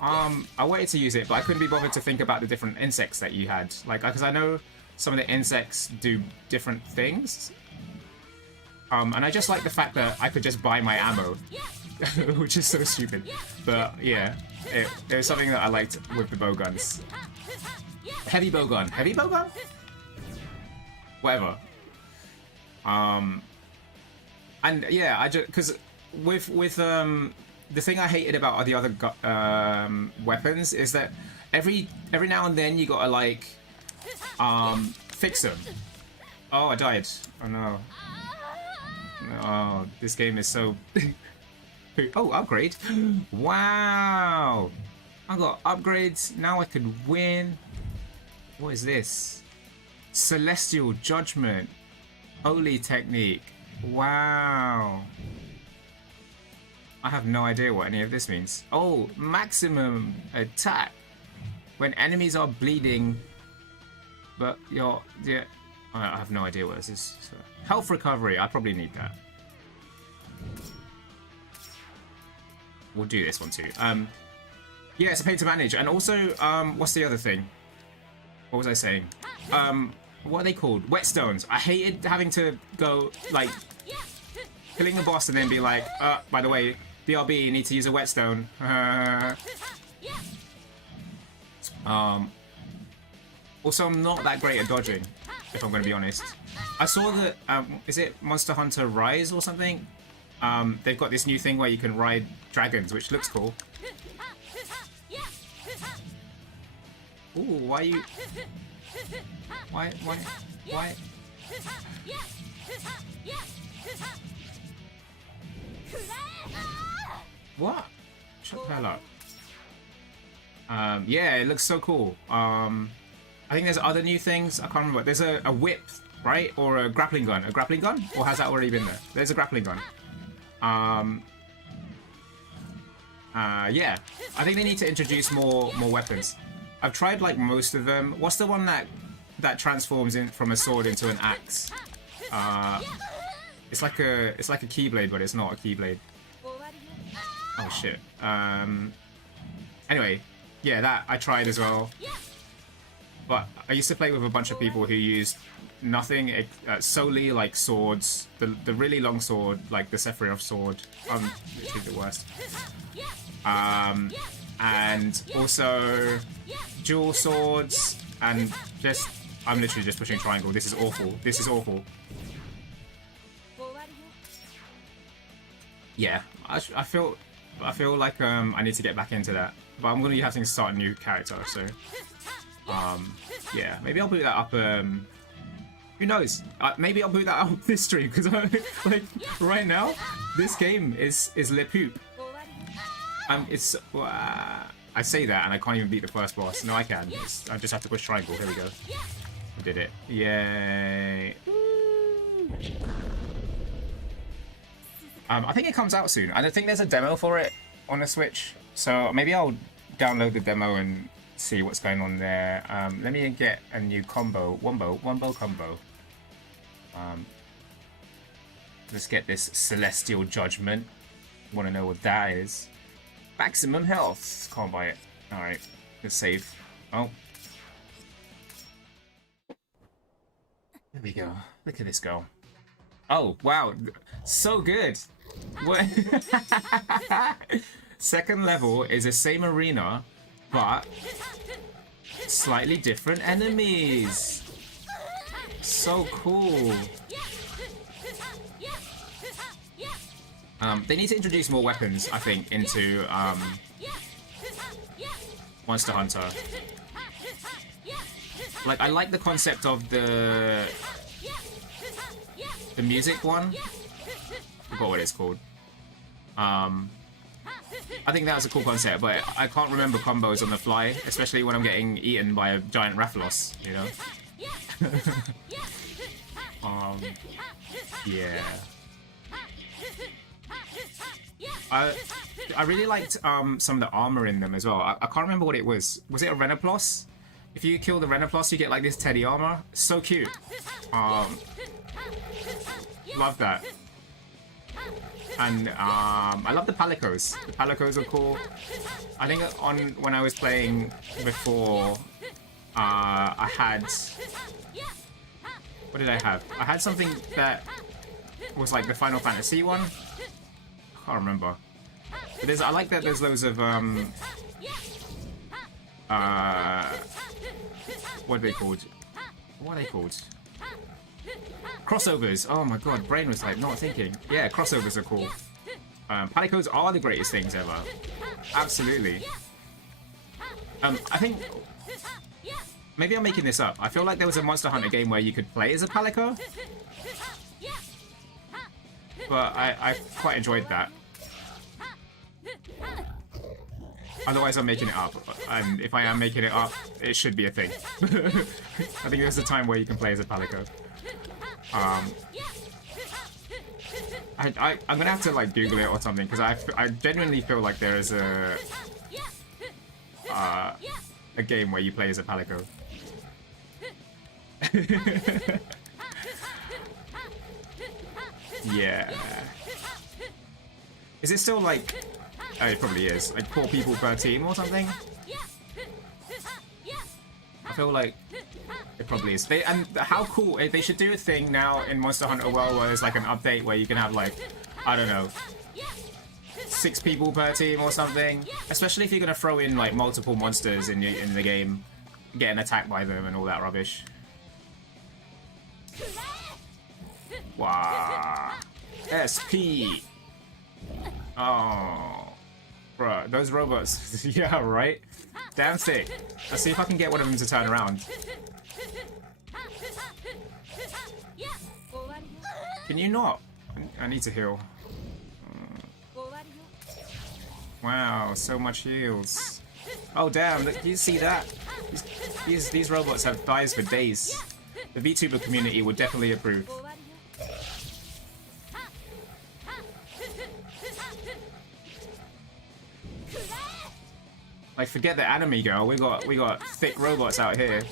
I wanted to use it, but I couldn't be bothered to think about the different insects that you had. Like, because I know some of the insects do different things. And I just like the fact that I could just buy my ammo, which is so stupid. But yeah, it was something that I liked with the bow guns. Heavy bow gun. Whatever. And yeah, I just because with the thing I hated about the other weapons is that every now and then you gotta like fix them. Oh, I died. Oh no. Oh, this game is so... Oh, upgrade. Wow. I got upgrades. Now I could win. What is this? Celestial Judgment. Holy Technique. Wow. I have no idea what any of this means. Oh, maximum attack. When enemies are bleeding, but you're... Yeah, I have no idea what this is. So, health recovery. I probably need that. We'll do this one too. Yeah, it's a pain to manage. And also, what's the other thing? What was I saying? What are they called? Whetstones. I hated having to go, like, killing the boss and then be like, by the way, BRB, you need to use a whetstone. Also, I'm not that great at dodging, if I'm going to be honest. I saw that, is it Monster Hunter Rise or something? They've got this new thing where you can ride dragons, which looks cool. Ooh, why are you... Why? What? Shut the hell up. Yeah, it looks so cool. I think there's other new things. I can't remember. There's a whip, right? Or a grappling gun. A grappling gun? Or has that already been there? There's a grappling gun. Yeah. I think they need to introduce more weapons. I've tried like most of them. What's the one that transforms from a sword into an axe? It's like a keyblade, but it's not a keyblade. Oh shit. Anyway, yeah, that I tried as well. But I used to play with a bunch of people who used nothing solely like swords, the really long sword, like the Sephiroth sword, literally the worst. And also dual swords, and just I'm literally just pushing triangle. This is awful. This is awful. Yeah, I feel like I need to get back into that, but I'm gonna be having to start a new character, so yeah, maybe I'll boot that up. Who knows? Maybe I'll boot that up this stream, because like right now this game is le poop. It's I say that and I can't even beat the first boss. No, I can. I just have to push triangle. Here we go. I did it. Yay! I think it comes out soon. I don't think there's a demo for it on the Switch, so maybe I'll download the demo and see what's going on there. Let me get a new combo, wombo combo. Let's get this Celestial Judgment. Want to know what that is? Maximum health. Can't buy it. All right, let's save. Oh, there we go. Look at this go. Oh wow, so good. What? Second level is the same arena, but slightly different enemies. So cool. They need to introduce more weapons, I think, into Monster Hunter. Like, I like the concept of the music one. I forgot what it's called. I think that was a cool concept, but I can't remember combos on the fly, especially when I'm getting eaten by a giant Rathalos, you know? Yeah. I really liked some of the armor in them as well. I can't remember what it was. Was it a Renoplos? If you kill the Renoplos, you get like this teddy armor. So cute. Love that. And I love the Palicos. The Palicos are cool. I think when I was playing before, I had... What did I have? I had something that was like the Final Fantasy one. I can't remember. But I like that there's loads of what are they called? What are they called? Crossovers. Oh my god, brain was like not thinking. Yeah, crossovers are cool. Palicos are the greatest things ever. Absolutely. I think maybe I'm making this up. I feel like there was a Monster Hunter game where you could play as a Palico, but I quite enjoyed that. Otherwise, I'm making it up, and if I am making it up, it should be a thing. I think there's a time where you can play as a Palico. I'm gonna have to like Google it or something, because I genuinely feel like there is a game where you play as a Palico. Yeah. Is it still like... Oh, it probably is. Like 4 people per team or something? I feel like it probably is. And how cool... They should do a thing now in Monster Hunter World where there's like an update where you can have like, I don't know, 6 people per team or something. Especially if you're going to throw in like multiple monsters in the game, getting attacked by them and all that rubbish. Wow. SP. Oh. Bruh, those robots. Yeah, right? Damn sick. Let's see if I can get one of them to turn around. Can you not? I need to heal. Wow, so much heals. Oh damn, do you see that? These robots have thighs for days. The VTuber community would definitely approve. Like, forget the anime girl. We got thick robots out here.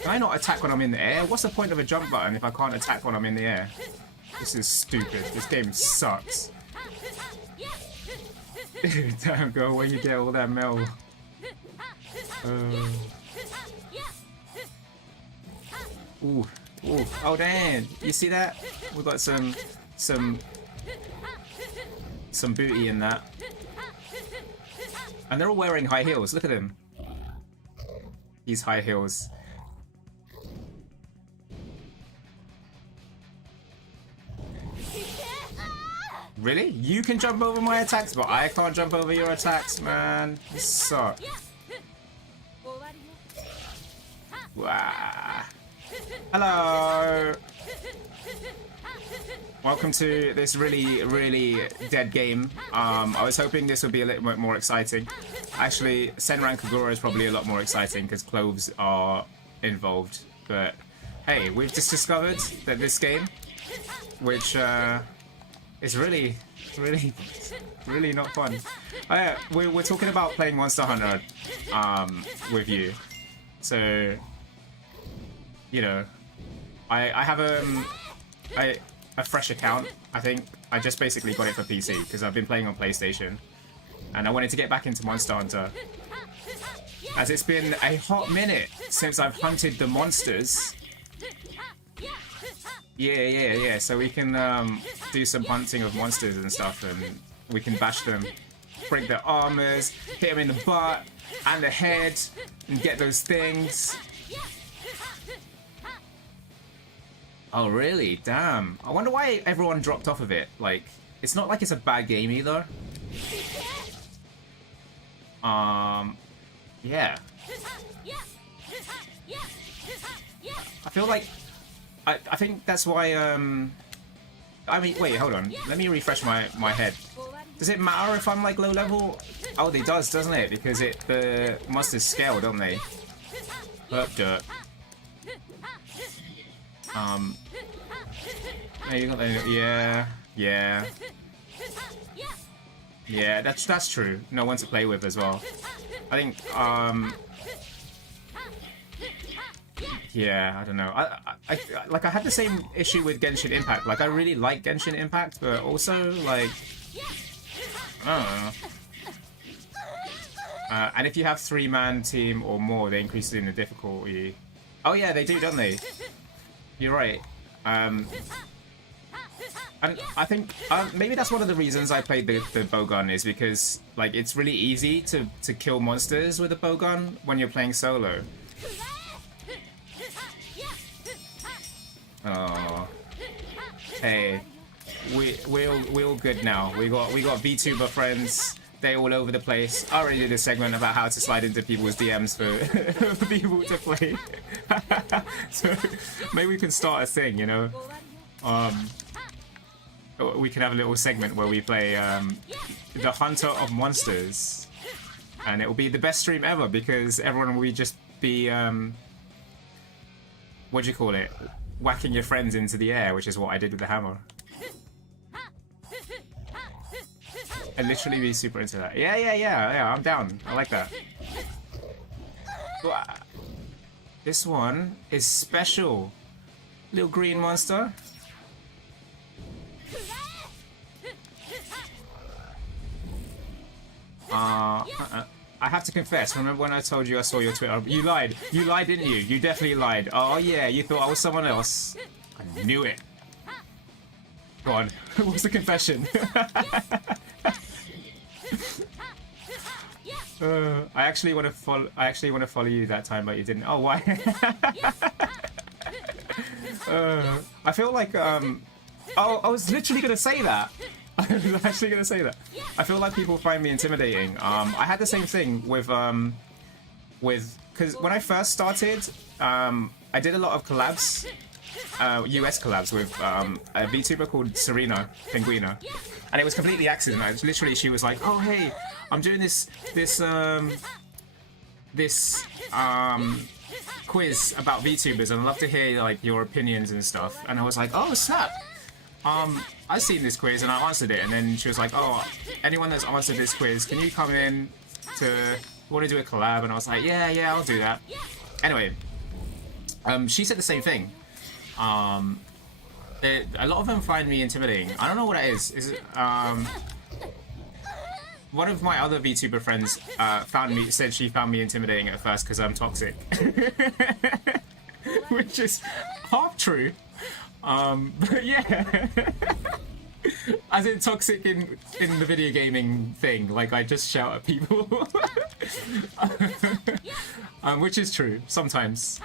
Can I not attack when I'm in the air? What's the point of a jump button if I can't attack when I'm in the air? This is stupid. This game sucks. Damn, girl, where you get all that mail? Ooh, ooh. Oh damn! You see that? We've got some booty in that. And they're all wearing high heels. Look at them. These high heels. Really? You can jump over my attacks, but I can't jump over your attacks, man. You suck. Wow. Hello. Welcome to this really dead game. I was hoping this would be a little bit more exciting. Actually, Senran Kagura is probably a lot more exciting because clothes are involved. But hey, we've just discovered that this game, which is really not fun. We're talking about playing Monster Hunter with you, so you know, I have a fresh account. I think I just basically got it for PC because I've been playing on PlayStation, and I wanted to get back into Monster Hunter, as it's been a hot minute since I've hunted the monsters. Yeah. So we can do some hunting of monsters and stuff, and we can bash them, break their armors, hit them in the butt and the head, and get those things. Oh really? Damn. I wonder why everyone dropped off of it. Like, it's not like it's a bad game either. Yeah. I feel like I think that's why I mean, wait, hold on. Let me refresh my head. Does it matter if I'm like low level? Oh, it does, doesn't it? Because the monsters scale, don't they? Dirt. You got the, yeah, that's true. No one to play with as well. I think yeah, I don't know. I had the same issue with Genshin Impact. Like, I really like Genshin Impact, but also like, I don't know. And if you have 3-man team or more, they increase it in the difficulty. Oh yeah, they do, don't they? You're right. And I think maybe that's one of the reasons I played the bowgun, is because like it's really easy to kill monsters with a bowgun when you're playing solo. Oh, hey, we're all good now. We got VTuber friends. They all over the place. I already did a segment about how to slide into people's DMs for people to play. So maybe we can start a thing, you know. We can have a little segment where we play the Hunter of Monsters, and it will be the best stream ever because everyone will just be what do you call it? Whacking your friends into the air, which is what I did with the hammer. And literally be super into that. Yeah, I'm down. I like that. This one is special. Little green monster. I have to confess, remember when I told you I saw your Twitter? You lied. You lied, didn't you? You definitely lied. Oh yeah, you thought I was someone else. I knew it. Go on. What's the confession? I actually want to follow you that time, but you didn't. Oh, why? I feel like oh, I was literally gonna say that. I was actually gonna say that. I feel like people find me intimidating. I had the same thing with because when I first started, I did a lot of collabs, US collabs with a VTuber called Serena Penguina, and it was completely accident. Literally, she was like, "Oh hey, I'm doing this quiz about VTubers, and I'd love to hear like your opinions and stuff." And I was like, "Oh snap! I've seen this quiz and I answered it." And then she was like, "Oh, anyone that's answered this quiz, can you come in to want to do a collab?" And I was like, "Yeah, I'll do that." Anyway, she said the same thing. A lot of them find me intimidating. I don't know what it is. Is it, one of my other VTuber friends said she found me intimidating at first because I'm toxic. which is half true. But yeah, as in toxic in the video gaming thing, like I just shout at people, which is true sometimes.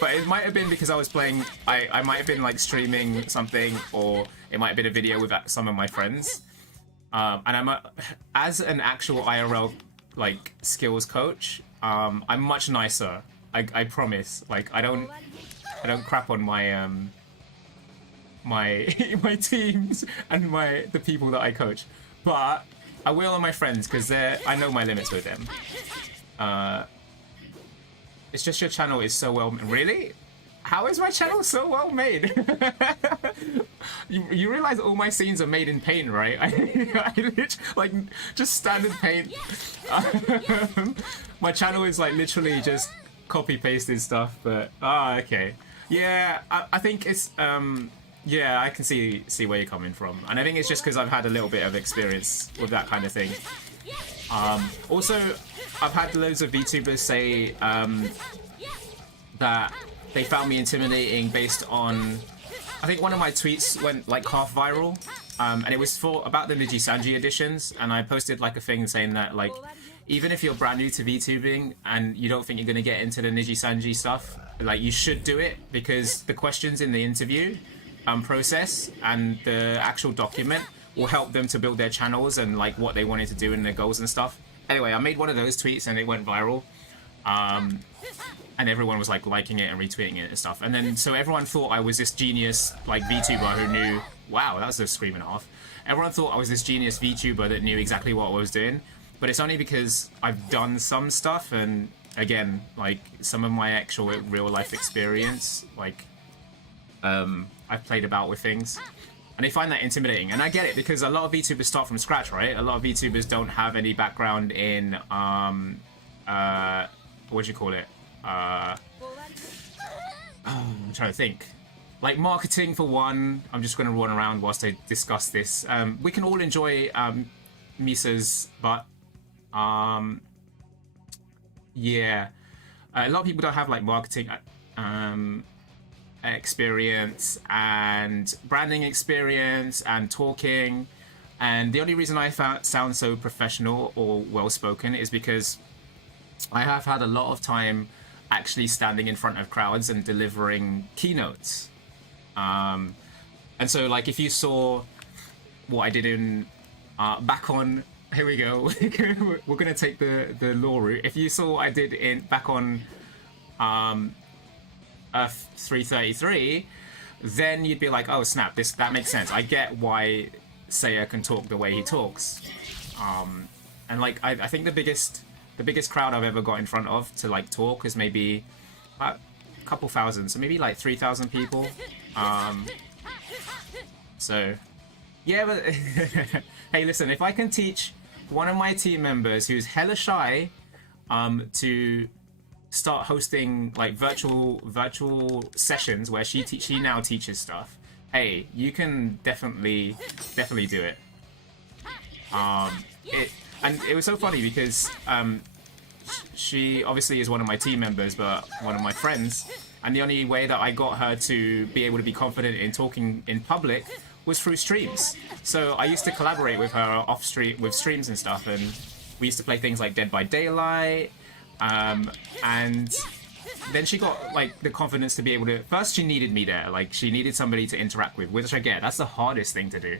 But it might have been because I was playing. I might have been like streaming something, or it might have been a video with some of my friends. And as an actual IRL like skills coach, I'm much nicer. I promise. Like I don't crap on my my teams and the people that I coach, but I will on my friends because I know my limits with them. It's just your channel is so well. Really? How is my channel so well made? you realize all my scenes are made in paint, right? I literally, like just standard paint. My channel is like literally just copy pasted stuff, but okay. Yeah, I think it's yeah, I can see where you're coming from, and I think it's just because I've had a little bit of experience with that kind of thing. Also, I've had loads of VTubers say that they found me intimidating based on, I think one of my tweets went like half viral, and it was about the Niji Sanji editions, and I posted like a thing saying that like even if you're brand new to VTubing and you don't think you're gonna get into the Niji Sanji stuff, like you should do it, because the questions in the interview process and the actual document will help them to build their channels and like what they wanted to do and their goals and stuff. Anyway, I made one of those tweets and it went viral, and everyone was like liking it and retweeting it and stuff. And then so everyone thought I was this genius like VTuber who knew. Wow, that was a scream and a half. Everyone thought I was this genius VTuber that knew exactly what I was doing, but it's only because I've done some stuff, and again, like some of my actual real life experience, like I've played about with things, and they find that intimidating. And I get it, because a lot of VTubers start from scratch, right? A lot of VTubers don't have any background in what do you call it? I'm trying to think. Like marketing for one. I'm just going to run around whilst I discuss this. We can all enjoy Misa's, but yeah, a lot of people don't have like marketing experience and branding experience and talking. And the only reason I sound so professional or well spoken is because I have had a lot of time actually standing in front of crowds and delivering keynotes. And so like if you saw what I did in back on, here we go, we're gonna take the law route. If you saw what I did back on 333, then you'd be like, oh snap, that makes sense. I get why Seiya can talk the way he talks. And like I think the biggest crowd I've ever got in front of to like talk is maybe a couple thousand, so maybe like 3,000 people. So yeah, but hey, listen, if I can teach one of my team members who's hella shy to start hosting like virtual sessions where she now teaches stuff, hey, you can definitely do it. And it was so funny because she obviously is one of my team members, but one of my friends, and the only way that I got her to be able to be confident in talking in public was through streams. So I used to collaborate with her off stream with streams and stuff, and we used to play things like Dead by Daylight, and then she got like the confidence to be able to. First, she needed me there, like she needed somebody to interact with, which I get. That's the hardest thing to do.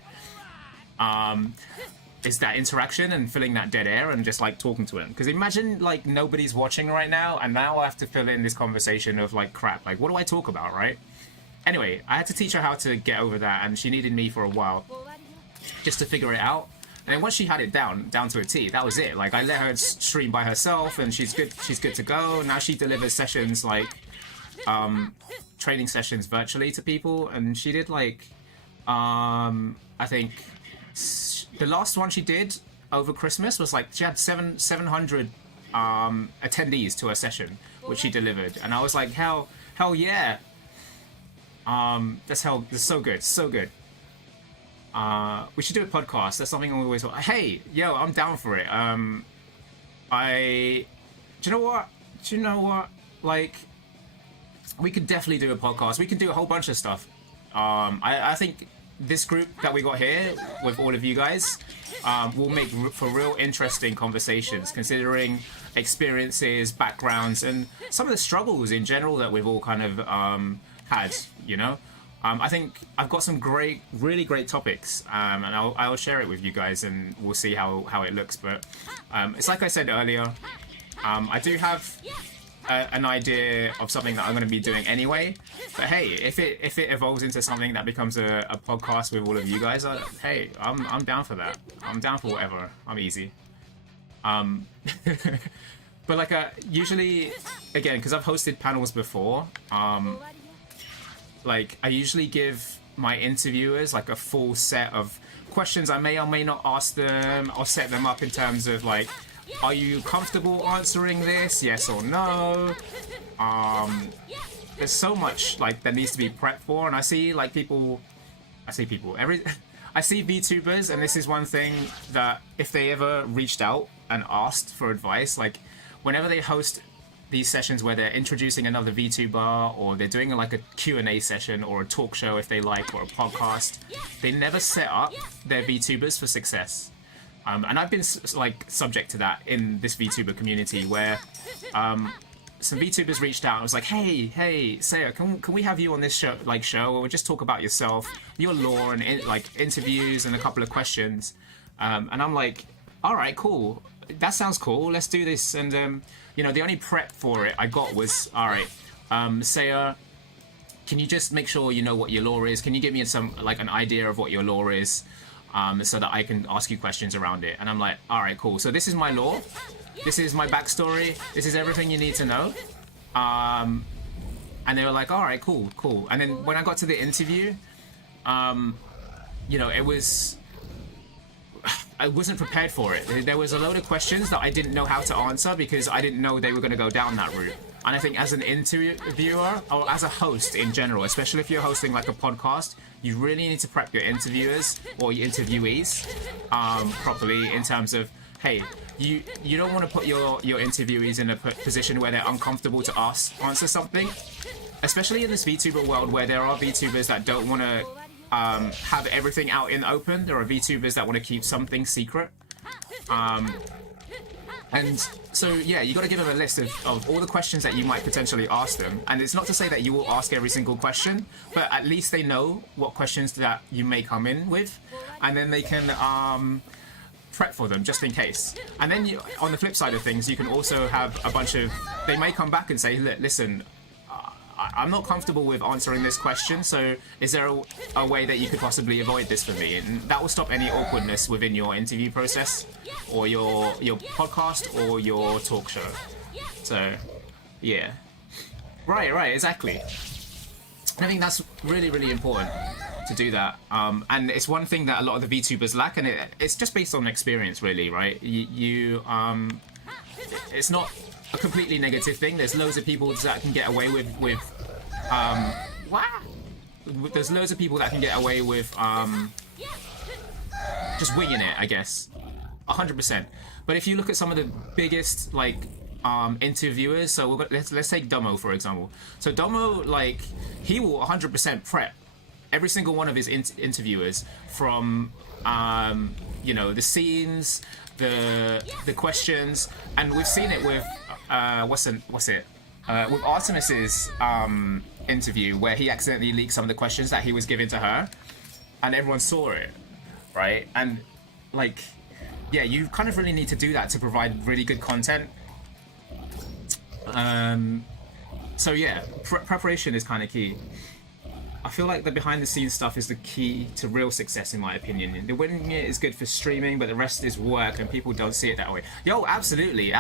Is that interaction and filling that dead air and just like talking to him. Because imagine like nobody's watching right now, and now I have to fill in this conversation of like crap. Like what do I talk about, right? Anyway, I had to teach her how to get over that, and she needed me for a while just to figure it out. And then once she had it down to a T, that was it. Like I let her stream by herself, and she's good to go. Now she delivers sessions like training sessions virtually to people, and she did like I think the last one she did over Christmas was like she had 700 attendees to her session, which she delivered, and I was like, hell yeah. That's so good. We should do a podcast. That's something I always want. Hey, yo, I'm down for it. Do you know what? Like, we could definitely do a podcast. We can do a whole bunch of stuff. I think this group that we got here with all of you guys will make for real interesting conversations, considering experiences, backgrounds, and some of the struggles in general that we've all kind of had, you know. I think I've got some really great topics, and I'll share it with you guys, and we'll see how it looks. But it's like I said earlier, I do have an idea of something that I'm going to be doing anyway. But hey, if it evolves into something that becomes a podcast with all of you guys, hey, I'm down for that. I'm down for whatever. I'm easy. But like usually, again, because I've hosted panels before, like I usually give my interviewers like a full set of questions I may or may not ask them. I'll set them up in terms of like, are you comfortable answering this? Yes or no? There's so much like that needs to be prepped for, and I see VTubers, and this is one thing that if they ever reached out and asked for advice, like whenever they host these sessions where they're introducing another VTuber, or they're doing like a Q&A session or a talk show if they like, or a podcast, they never set up their VTubers for success. And I've been like subject to that in this VTuber community, where some VTubers reached out and was like, hey, Saya, can we have you on this show, or we'll just talk about yourself, your lore, and like interviews and a couple of questions. And I'm like, all right, cool. That sounds cool. Let's do this. And you know, the only prep for it I got was, all right, Saya, can you just make sure you know what your lore is? Can you give me an idea of what your lore is? So that I can ask you questions around it. And I'm like, all right, cool. So this is my lore. This is my backstory. This is everything you need to know. And they were like, all right, cool. And then when I got to the interview, you know, I wasn't prepared for it. There was a load of questions that I didn't know how to answer because I didn't know they were going to go down that route. And I think as an interviewer, or as a host in general, especially if you're hosting like a podcast, you really need to prep your interviewers or your interviewees properly in terms of, hey, you don't want to put your interviewees in a position where they're uncomfortable to answer something, especially in this VTuber world where there are VTubers that don't want to have everything out in the open. There are VTubers that want to keep something secret. And so, yeah, you got to give them a list of all the questions that you might potentially ask them. And it's not to say that you will ask every single question, but at least they know what questions that you may come in with. And then they can prep for them just in case. And then on the flip side of things, you can also have a bunch of... They may come back and say, listen, I'm not comfortable with answering this question, so is there a way that you could possibly avoid this for me? And that will stop any awkwardness within your interview process, or your podcast, or your talk show. So, yeah. Right, exactly. I think that's really, really important to do that. And it's one thing that a lot of the VTubers lack, and it's just based on experience, really, right? It's not a completely negative thing. There's loads of people that can get away with there's loads of people that can get away with just winging it, I guess, 100%. But if you look at some of the biggest interviewers, so let's take Domo for example. So Domo, like, he will 100% prep every single one of his interviewers from you know, the scenes, the questions, and we've seen it with with Artemis's interview, where he accidentally leaked some of the questions that he was giving to her, and everyone saw it, right? And like, yeah, you kind of really need to do that to provide really good content. So yeah, preparation is kind of key. I feel like the behind the scenes stuff is the key to real success, in my opinion. The winging it is good for streaming, but the rest is work, and people don't see it that way. Yo, absolutely.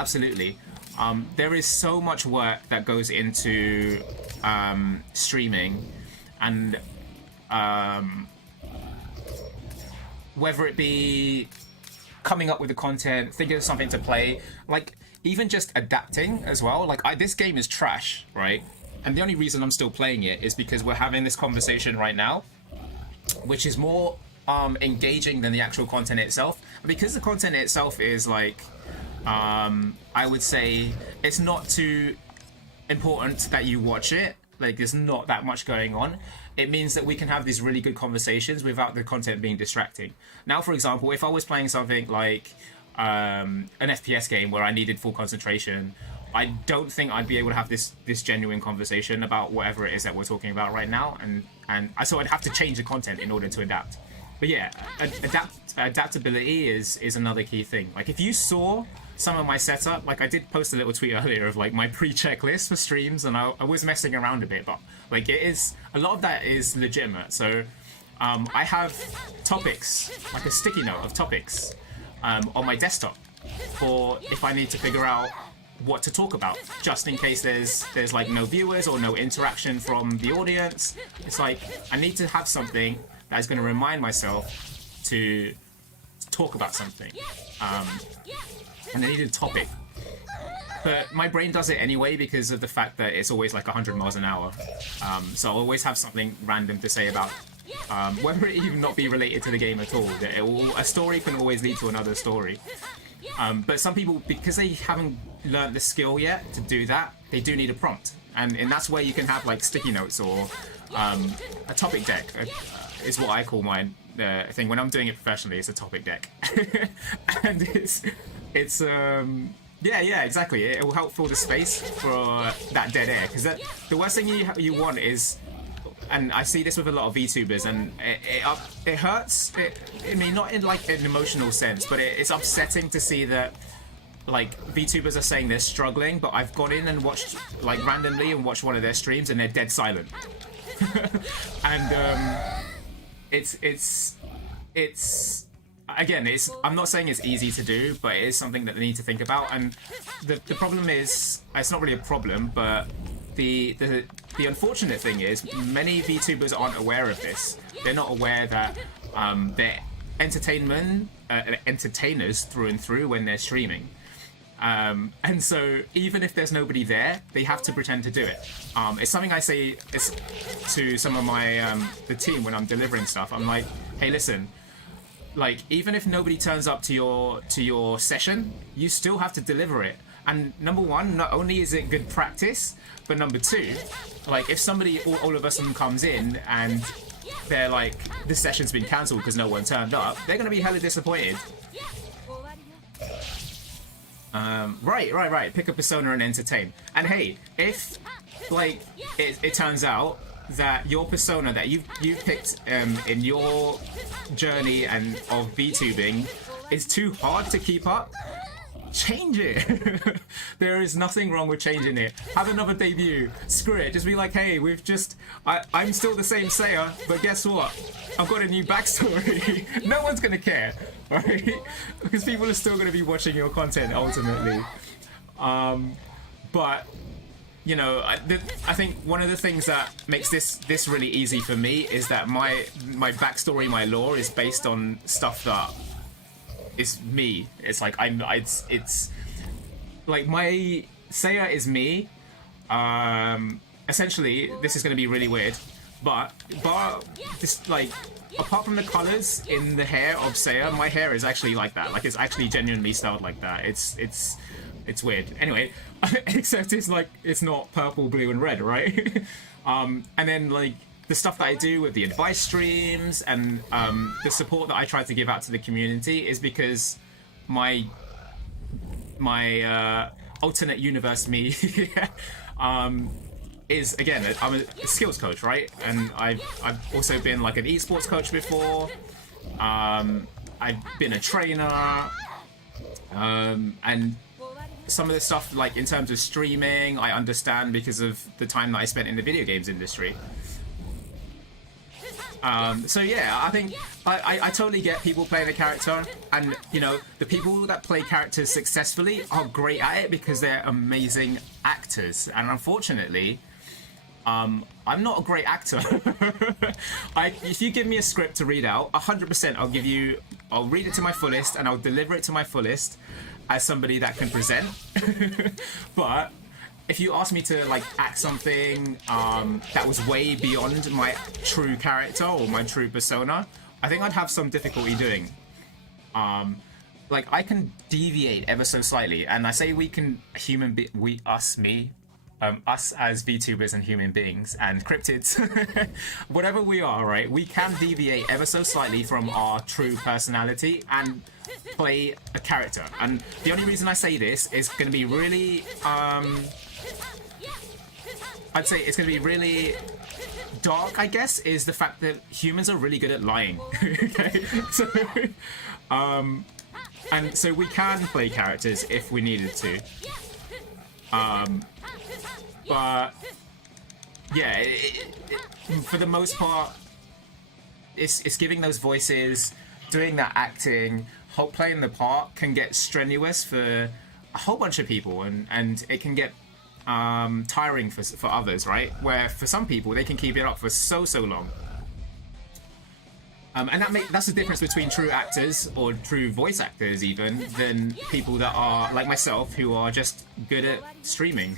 There is so much work that goes into streaming, and whether it be coming up with the content, thinking of something to play, like even just adapting as well. Like this game is trash, right? And the only reason I'm still playing it is because we're having this conversation right now, which is more engaging than the actual content itself. Because the content itself is like, I would say it's not too important that you watch it. like there's not that much going on, it means that we can have these really good conversations without the content being distracting. Now, for example, if I was playing something like an FPS game where I needed full concentration, I don't think I'd be able to have this genuine conversation about whatever it is that we're talking about right now, and so I'd have to change the content in order to adapt. But yeah, adaptability is another key thing. Like if you saw some of my setup, like I did post a little tweet earlier of like my pre-checklist for streams, and I was messing around a bit, but like it is a lot of that is legitimate. So I have topics, like a sticky note of topics on my desktop for if I need to figure out what to talk about, just in case there's like no viewers or no interaction from the audience. It's like I need to have something that is going to remind myself to talk about something, and I need a topic. But my brain does it anyway because of the fact that it's always like 100 miles an hour. So I'll always have something random to say about whether it even not be related to the game at all. A story can always lead to another story. But some people, because they haven't learned the skill yet to do that, they do need a prompt. And that's where you can have like sticky notes or a topic deck is what I call my thing. When I'm doing it professionally, it's a topic deck. And it's yeah, exactly. It will help fill the space for that dead air. Because the worst thing you want is, and I see this with a lot of VTubers, and it hurts. I mean, not in like an emotional sense, but it's upsetting to see that like VTubers are saying they're struggling, but I've gone in and watched like randomly and watched one of their streams, and they're dead silent. And it's again, I'm not saying it's easy to do, but it is something that they need to think about. And the problem is, it's not really a problem, but the unfortunate thing is many VTubers aren't aware of this. They're not aware that they're entertainers through and through when they're streaming. And so even if there's nobody there, they have to pretend to do it. It's something I say to some of my the team when I'm delivering stuff. I'm like, hey, listen, like even if nobody turns up to your session, you still have to deliver it. And number one, not only is it good practice, but number two, like if somebody all of a sudden comes in and they're like, this session's been cancelled because no one turned up, they're gonna be hella disappointed. Right. Pick a persona and entertain. And hey, if like it turns out that your persona that you picked in your journey and of VTubing is too hard to keep up, change it. There is nothing wrong with changing it. Have another debut. Screw it. Just be like, hey, I'm still the same Seiya, but guess what? I've got a new backstory. No one's gonna care, right? Because people are still gonna be watching your content ultimately. But you know, I think one of the things that makes this really easy for me is that my backstory, my lore is based on stuff that is me. It's like it's like my Seiya is me. Essentially, this is going to be really weird, but this, like, apart from the colors in the hair of Seiya, my hair is actually like that. Like, it's actually genuinely styled like that. It's weird. Anyway, except it's not purple, blue, and red, right? And then like the stuff that I do with the advice streams and the support that I try to give out to the community is because my alternate universe me is, again, I'm a skills coach, right? And I've also been like an esports coach before. I've been a trainer, and some of the stuff, like in terms of streaming, I understand because of the time that I spent in the video games industry. So yeah, I think I totally get people playing a character, and you know, the people that play characters successfully are great at it because they're amazing actors. And unfortunately, I'm not a great actor. If you give me a script to read out, 100% I'll read it to my fullest and I'll deliver it to my fullest as somebody that can present. But if you ask me to like act something that was way beyond my true character or my true persona, I think I'd have some difficulty doing. Like I can deviate ever so slightly, and I say we can, me, us as VTubers and human beings and cryptids, whatever we are, right? We can deviate ever so slightly from our true personality and play a character. And the only reason I say this is going to be really, I'd say it's going to be really dark, I guess, is the fact that humans are really good at lying. Okay? So, and so we can play characters if we needed to. But yeah, for the most part, it's giving those voices, doing that acting, playing the part can get strenuous for a whole bunch of people, and it can get tiring for others, right? Where for some people they can keep it up for so long. And that's the difference between true actors or true voice actors even than people that are like myself who are just good at streaming.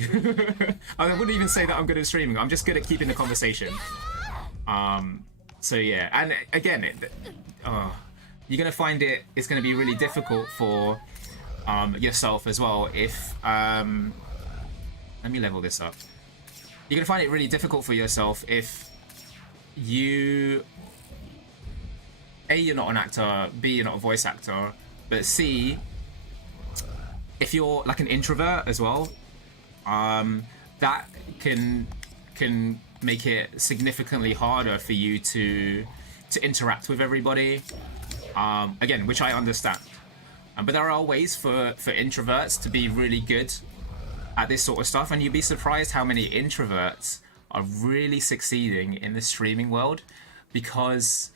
I wouldn't even say that I'm good at streaming. I'm just good at keeping the conversation. So yeah, and again, you're gonna find it's gonna be really difficult for yourself as well if let me level this up. You're gonna find it really difficult for yourself if you A, you're not an actor, B, you're not a voice actor, but C, if you're like an introvert as well, that can make it significantly harder for you to interact with everybody. Again, which I understand. But there are ways for introverts to be really good at this sort of stuff, and you'd be surprised how many introverts are really succeeding in the streaming world because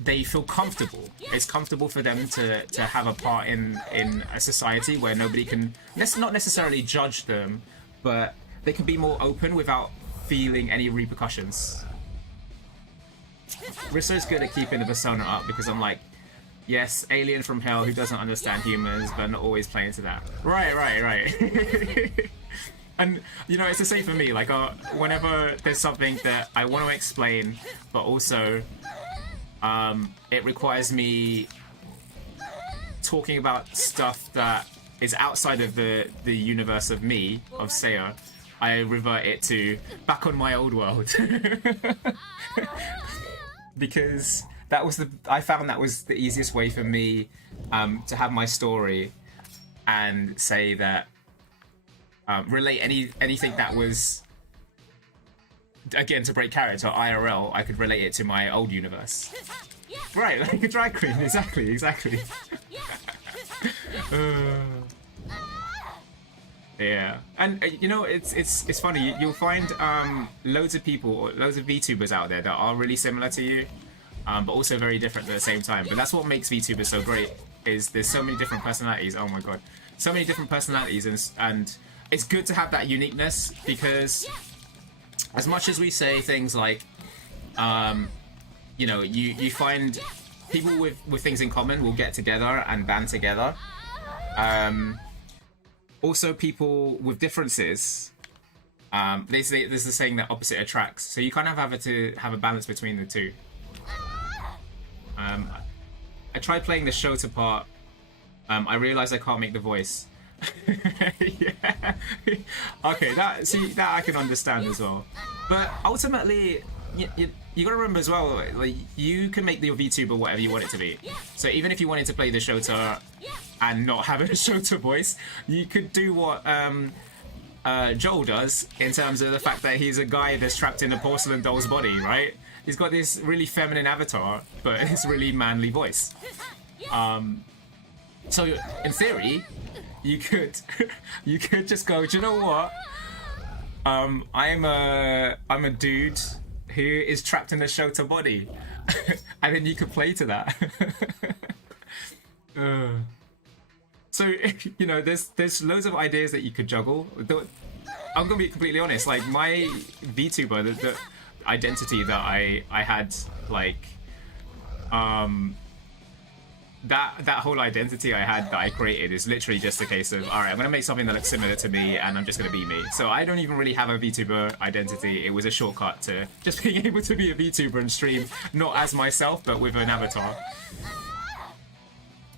they feel comfortable. It's comfortable for them to have a part in a society where nobody can not necessarily judge them, but they can be more open without feeling any repercussions. Risso's good at keeping the persona up because I'm like, yes, alien from hell who doesn't understand humans, but not always playing to that. Right. And, you know, it's the same for me. Like, whenever there's something that I want to explain, but also it requires me talking about stuff that is outside of the universe of me, of Seiya, I revert it to back on my old world. Because I found that was the easiest way for me to have my story and say that relate anything that was, again, to break character IRL, I could relate it to my old universe. Right, like a drag queen, exactly. Yeah, and you know, it's funny. You'll find loads of people, loads of VTubers out there that are really similar to you, but also very different at the same time. But that's what makes VTubers so great. Is there's so many different personalities. Oh my god, so many different personalities, and it's good to have that uniqueness because as much as we say things like, you know, you find people with things in common will get together and band together. Also, people with differences, there's the saying that opposite attracts. So you kind of have to have a balance between the two. I tried playing the Shota part. I realized I can't make the voice. Yeah. Okay, that I can understand as well. But ultimately, you gotta remember as well, like you can make your VTuber whatever you want it to be. So even if you wanted to play the Shota and not have a Shota voice, you could do what Joel does in terms of the fact that he's a guy that's trapped in a porcelain doll's body, right? He's got this really feminine avatar, but his really manly voice. So in theory, you could just go, do you know what? I'm a dude who is trapped in a Shota body, and then you could play to that. So you know, there's loads of ideas that you could juggle. I'm gonna be completely honest. Like my VTuber, the identity that I had, like that whole identity I had that I created is literally just a case of, all right, I'm gonna make something that looks similar to me, and I'm just gonna be me. So I don't even really have a VTuber identity. It was a shortcut to just being able to be a VTuber and stream not as myself, but with an avatar.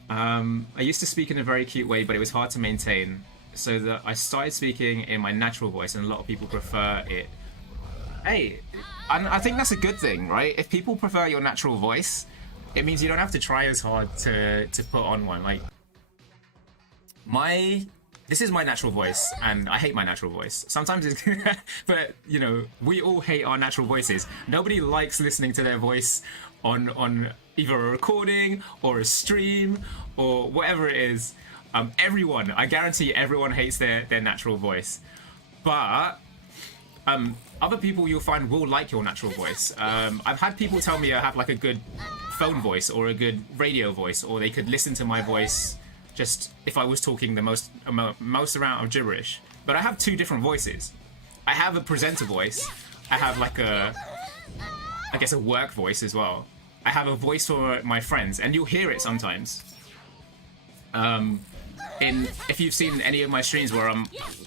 I used to speak in a very cute way, but it was hard to maintain. so that I started speaking in my natural voice, and a lot of people prefer it. Hey, and I think that's a good thing, right? If people prefer your natural voice, it means you don't have to try as hard to put on one. Like this is my natural voice, and I hate my natural voice. Sometimes it's, but you know, we all hate our natural voices. Nobody likes listening to their voice on either a recording or a stream or whatever it is. Everyone, I guarantee everyone hates their natural voice. But other people you'll find will like your natural voice. I've had people tell me I have like a good phone voice or a good radio voice, or they could listen to my voice just if I was talking the most amount of gibberish. But I have two different voices. I have a presenter voice. I have like I guess a work voice as well. I have a voice for my friends, and you'll hear it sometimes. If you've seen any of my streams where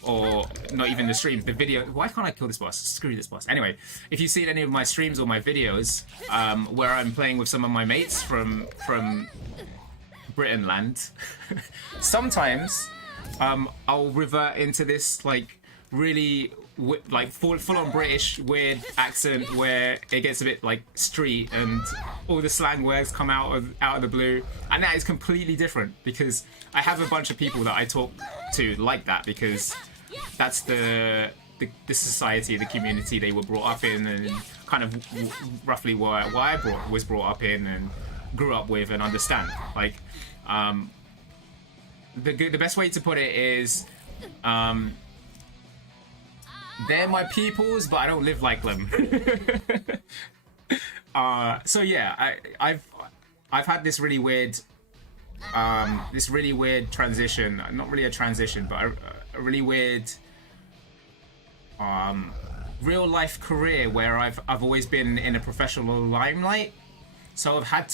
or not even the stream, the video. Why can't I kill this boss? Screw this boss. Anyway, if you've seen any of my streams or my videos, where I'm playing with some of my mates from Britain land, sometimes I'll revert into this like really like full-on British weird accent where it gets a bit like street and all the slang words come out of the blue, and that is completely different because I have a bunch of people that I talk to like that, because that's the society, the community they were brought up in, and kind of roughly why I was brought up in and grew up with and understand. Like the best way to put it is they're my peoples, but I don't live like them. So yeah, I've had this really weird transition. Not really a transition, but a really weird real life career where I've always been in a professional limelight. So I've had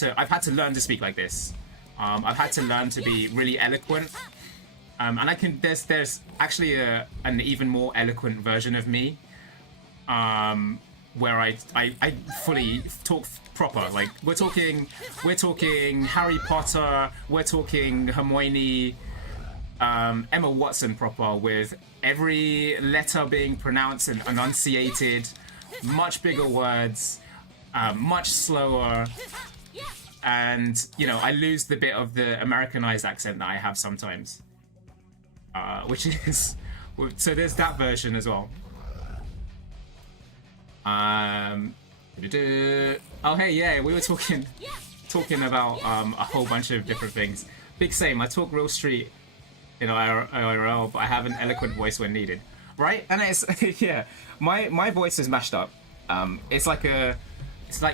to learn to speak like this. I've had to learn to be really eloquent. And I can. There's actually an even more eloquent version of me, where I fully talk proper. Like we're talking Harry Potter. We're talking Hermione, Emma Watson proper, with every letter being pronounced and enunciated, much bigger words, much slower. And you know, I lose the bit of the Americanized accent that I have sometimes. Which is, so there's that version as well. Oh hey, yeah, we were talking about a whole bunch of different things. Big same. I talk real street in IRL, but I have an eloquent voice when needed, right? And it's yeah, my voice is mashed up. It's like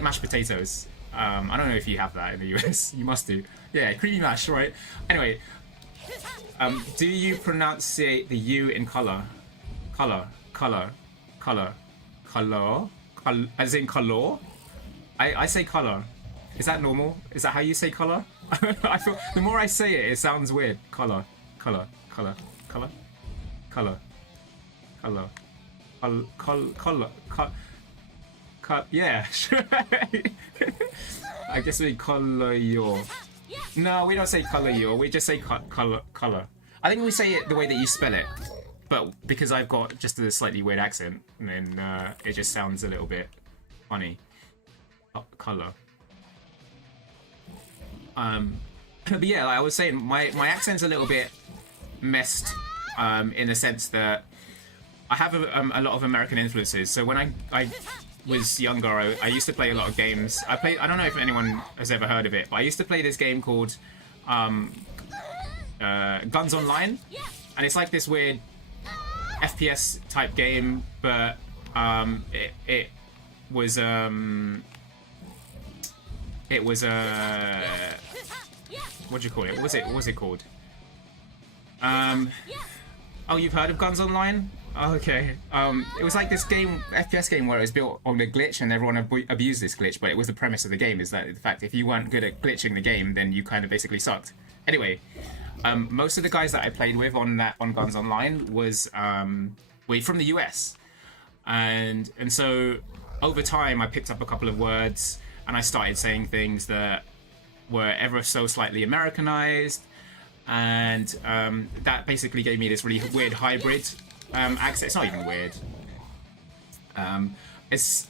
mashed potatoes. I don't know if you have that in the US. You must do. Yeah, creamy mash, right? Anyway. Do you pronunciate the U in color, as in color? I say color. Is that normal? Is that how you say color? I feel the more I say it, it sounds weird. Color. Yeah, sure. I guess we color your. No, we don't say color you. We just say color. I think we say it the way that you spell it, but because I've got just a slightly weird accent, and then it just sounds a little bit funny. Color. But yeah, like I was saying, my accent's a little bit messed, in the sense that I have a lot of American influences. So when I was younger, I used to play a lot of games. I don't know if anyone has ever heard of it, but I used to play this game called Guns Online, and it's like this weird FPS type game, but it was what do you call it? What was it called? Oh, you've heard of Guns Online? Oh, okay. It was like this game, FPS game, where it was built on a glitch, and everyone abused this glitch. But it was the premise of the game, is that the fact if you weren't good at glitching the game, then you kind of basically sucked. Anyway, most of the guys that I played with on Guns Online was were from the US, and so over time I picked up a couple of words, and I started saying things that were ever so slightly Americanized. and that basically gave me this really weird hybrid accent. It's not even weird. It's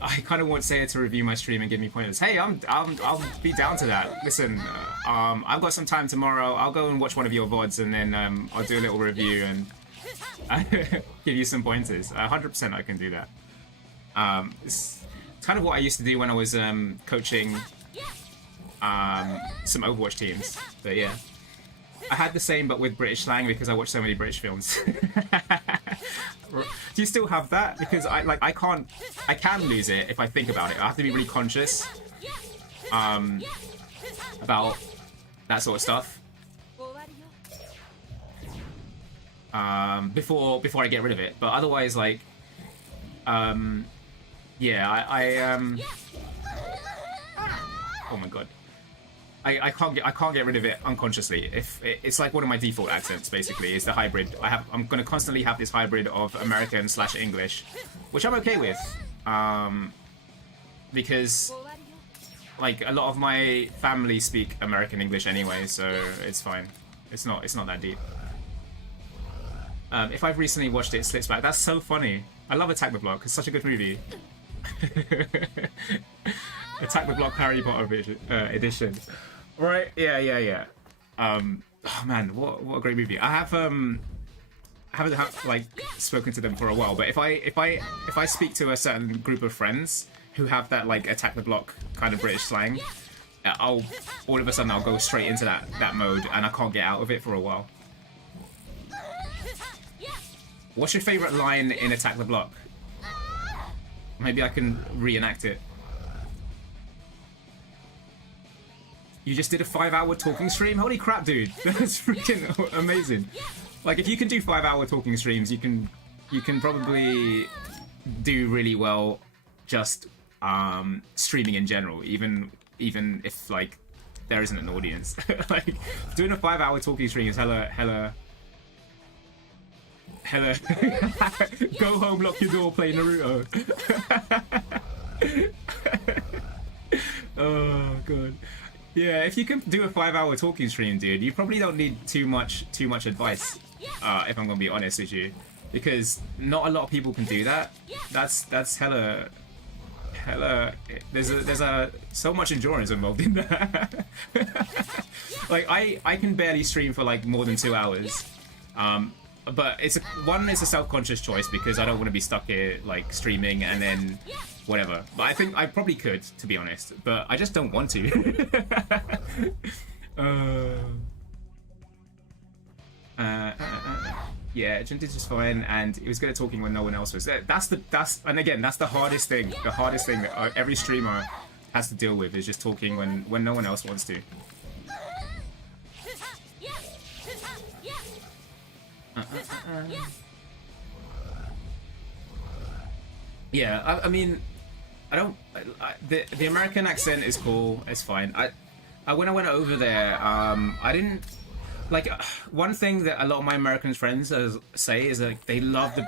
I kind of want Saya to review my stream and give me pointers. Hey, I'll be down to that. Listen, I've got some time tomorrow. I'll go and watch one of your VODs, and then I'll do a little review and give you some pointers. 100% I can do that. It's kind of what I used to do when I was coaching some Overwatch teams. But yeah, I had the same but with British slang because I watched so many British films. Do you still have that? Because I can lose it if I think about it. I have to be really conscious about that sort of stuff before I get rid of it. But otherwise, like, yeah, oh my god. I can't get rid of it unconsciously. It's like one of my default accents, basically, is the hybrid. I'm gonna constantly have this hybrid of American / English, which I'm okay with, because like a lot of my family speak American English anyway, so it's fine. It's not that deep. If I've recently watched it slips back. That's so funny. I love Attack the Block. It's such a good movie. Attack the Block Harry Potter edition. Right? Yeah. Oh man, what a great movie. I haven't like spoken to them for a while, but if I speak to a certain group of friends who have that like Attack the Block kind of British slang, all of a sudden I'll go straight into that mode and I can't get out of it for a while. What's your favorite line in Attack the Block? Maybe I can reenact it. You just did a 5-hour talking stream? Holy crap, dude. That's freaking amazing. Like, if you can do 5-hour talking streams, you can probably do really well just streaming in general, even if, like, there isn't an audience. Like, doing a 5-hour talking stream is hella... Go home, lock your door, play Naruto. Oh, God. Yeah, if you can do a 5-hour talking stream, dude, you probably don't need too much advice. If I'm gonna be honest with you, because not a lot of people can do that. That's hella. There's so much endurance involved in that. Like I can barely stream for like more than 2 hours. But it's a self-conscious choice because I don't want to be stuck here like streaming and then whatever. But I think I probably could, to be honest, but I just don't want to. Yeah, Vintage is fine, and he was good at talking when no one else was. That's the hardest thing. The hardest thing that every streamer has to deal with is just talking when no one else wants to. Yeah, I mean, I don't. The American accent is cool. It's fine. When I went over there, I didn't like. One thing that a lot of my American friends say is that they love the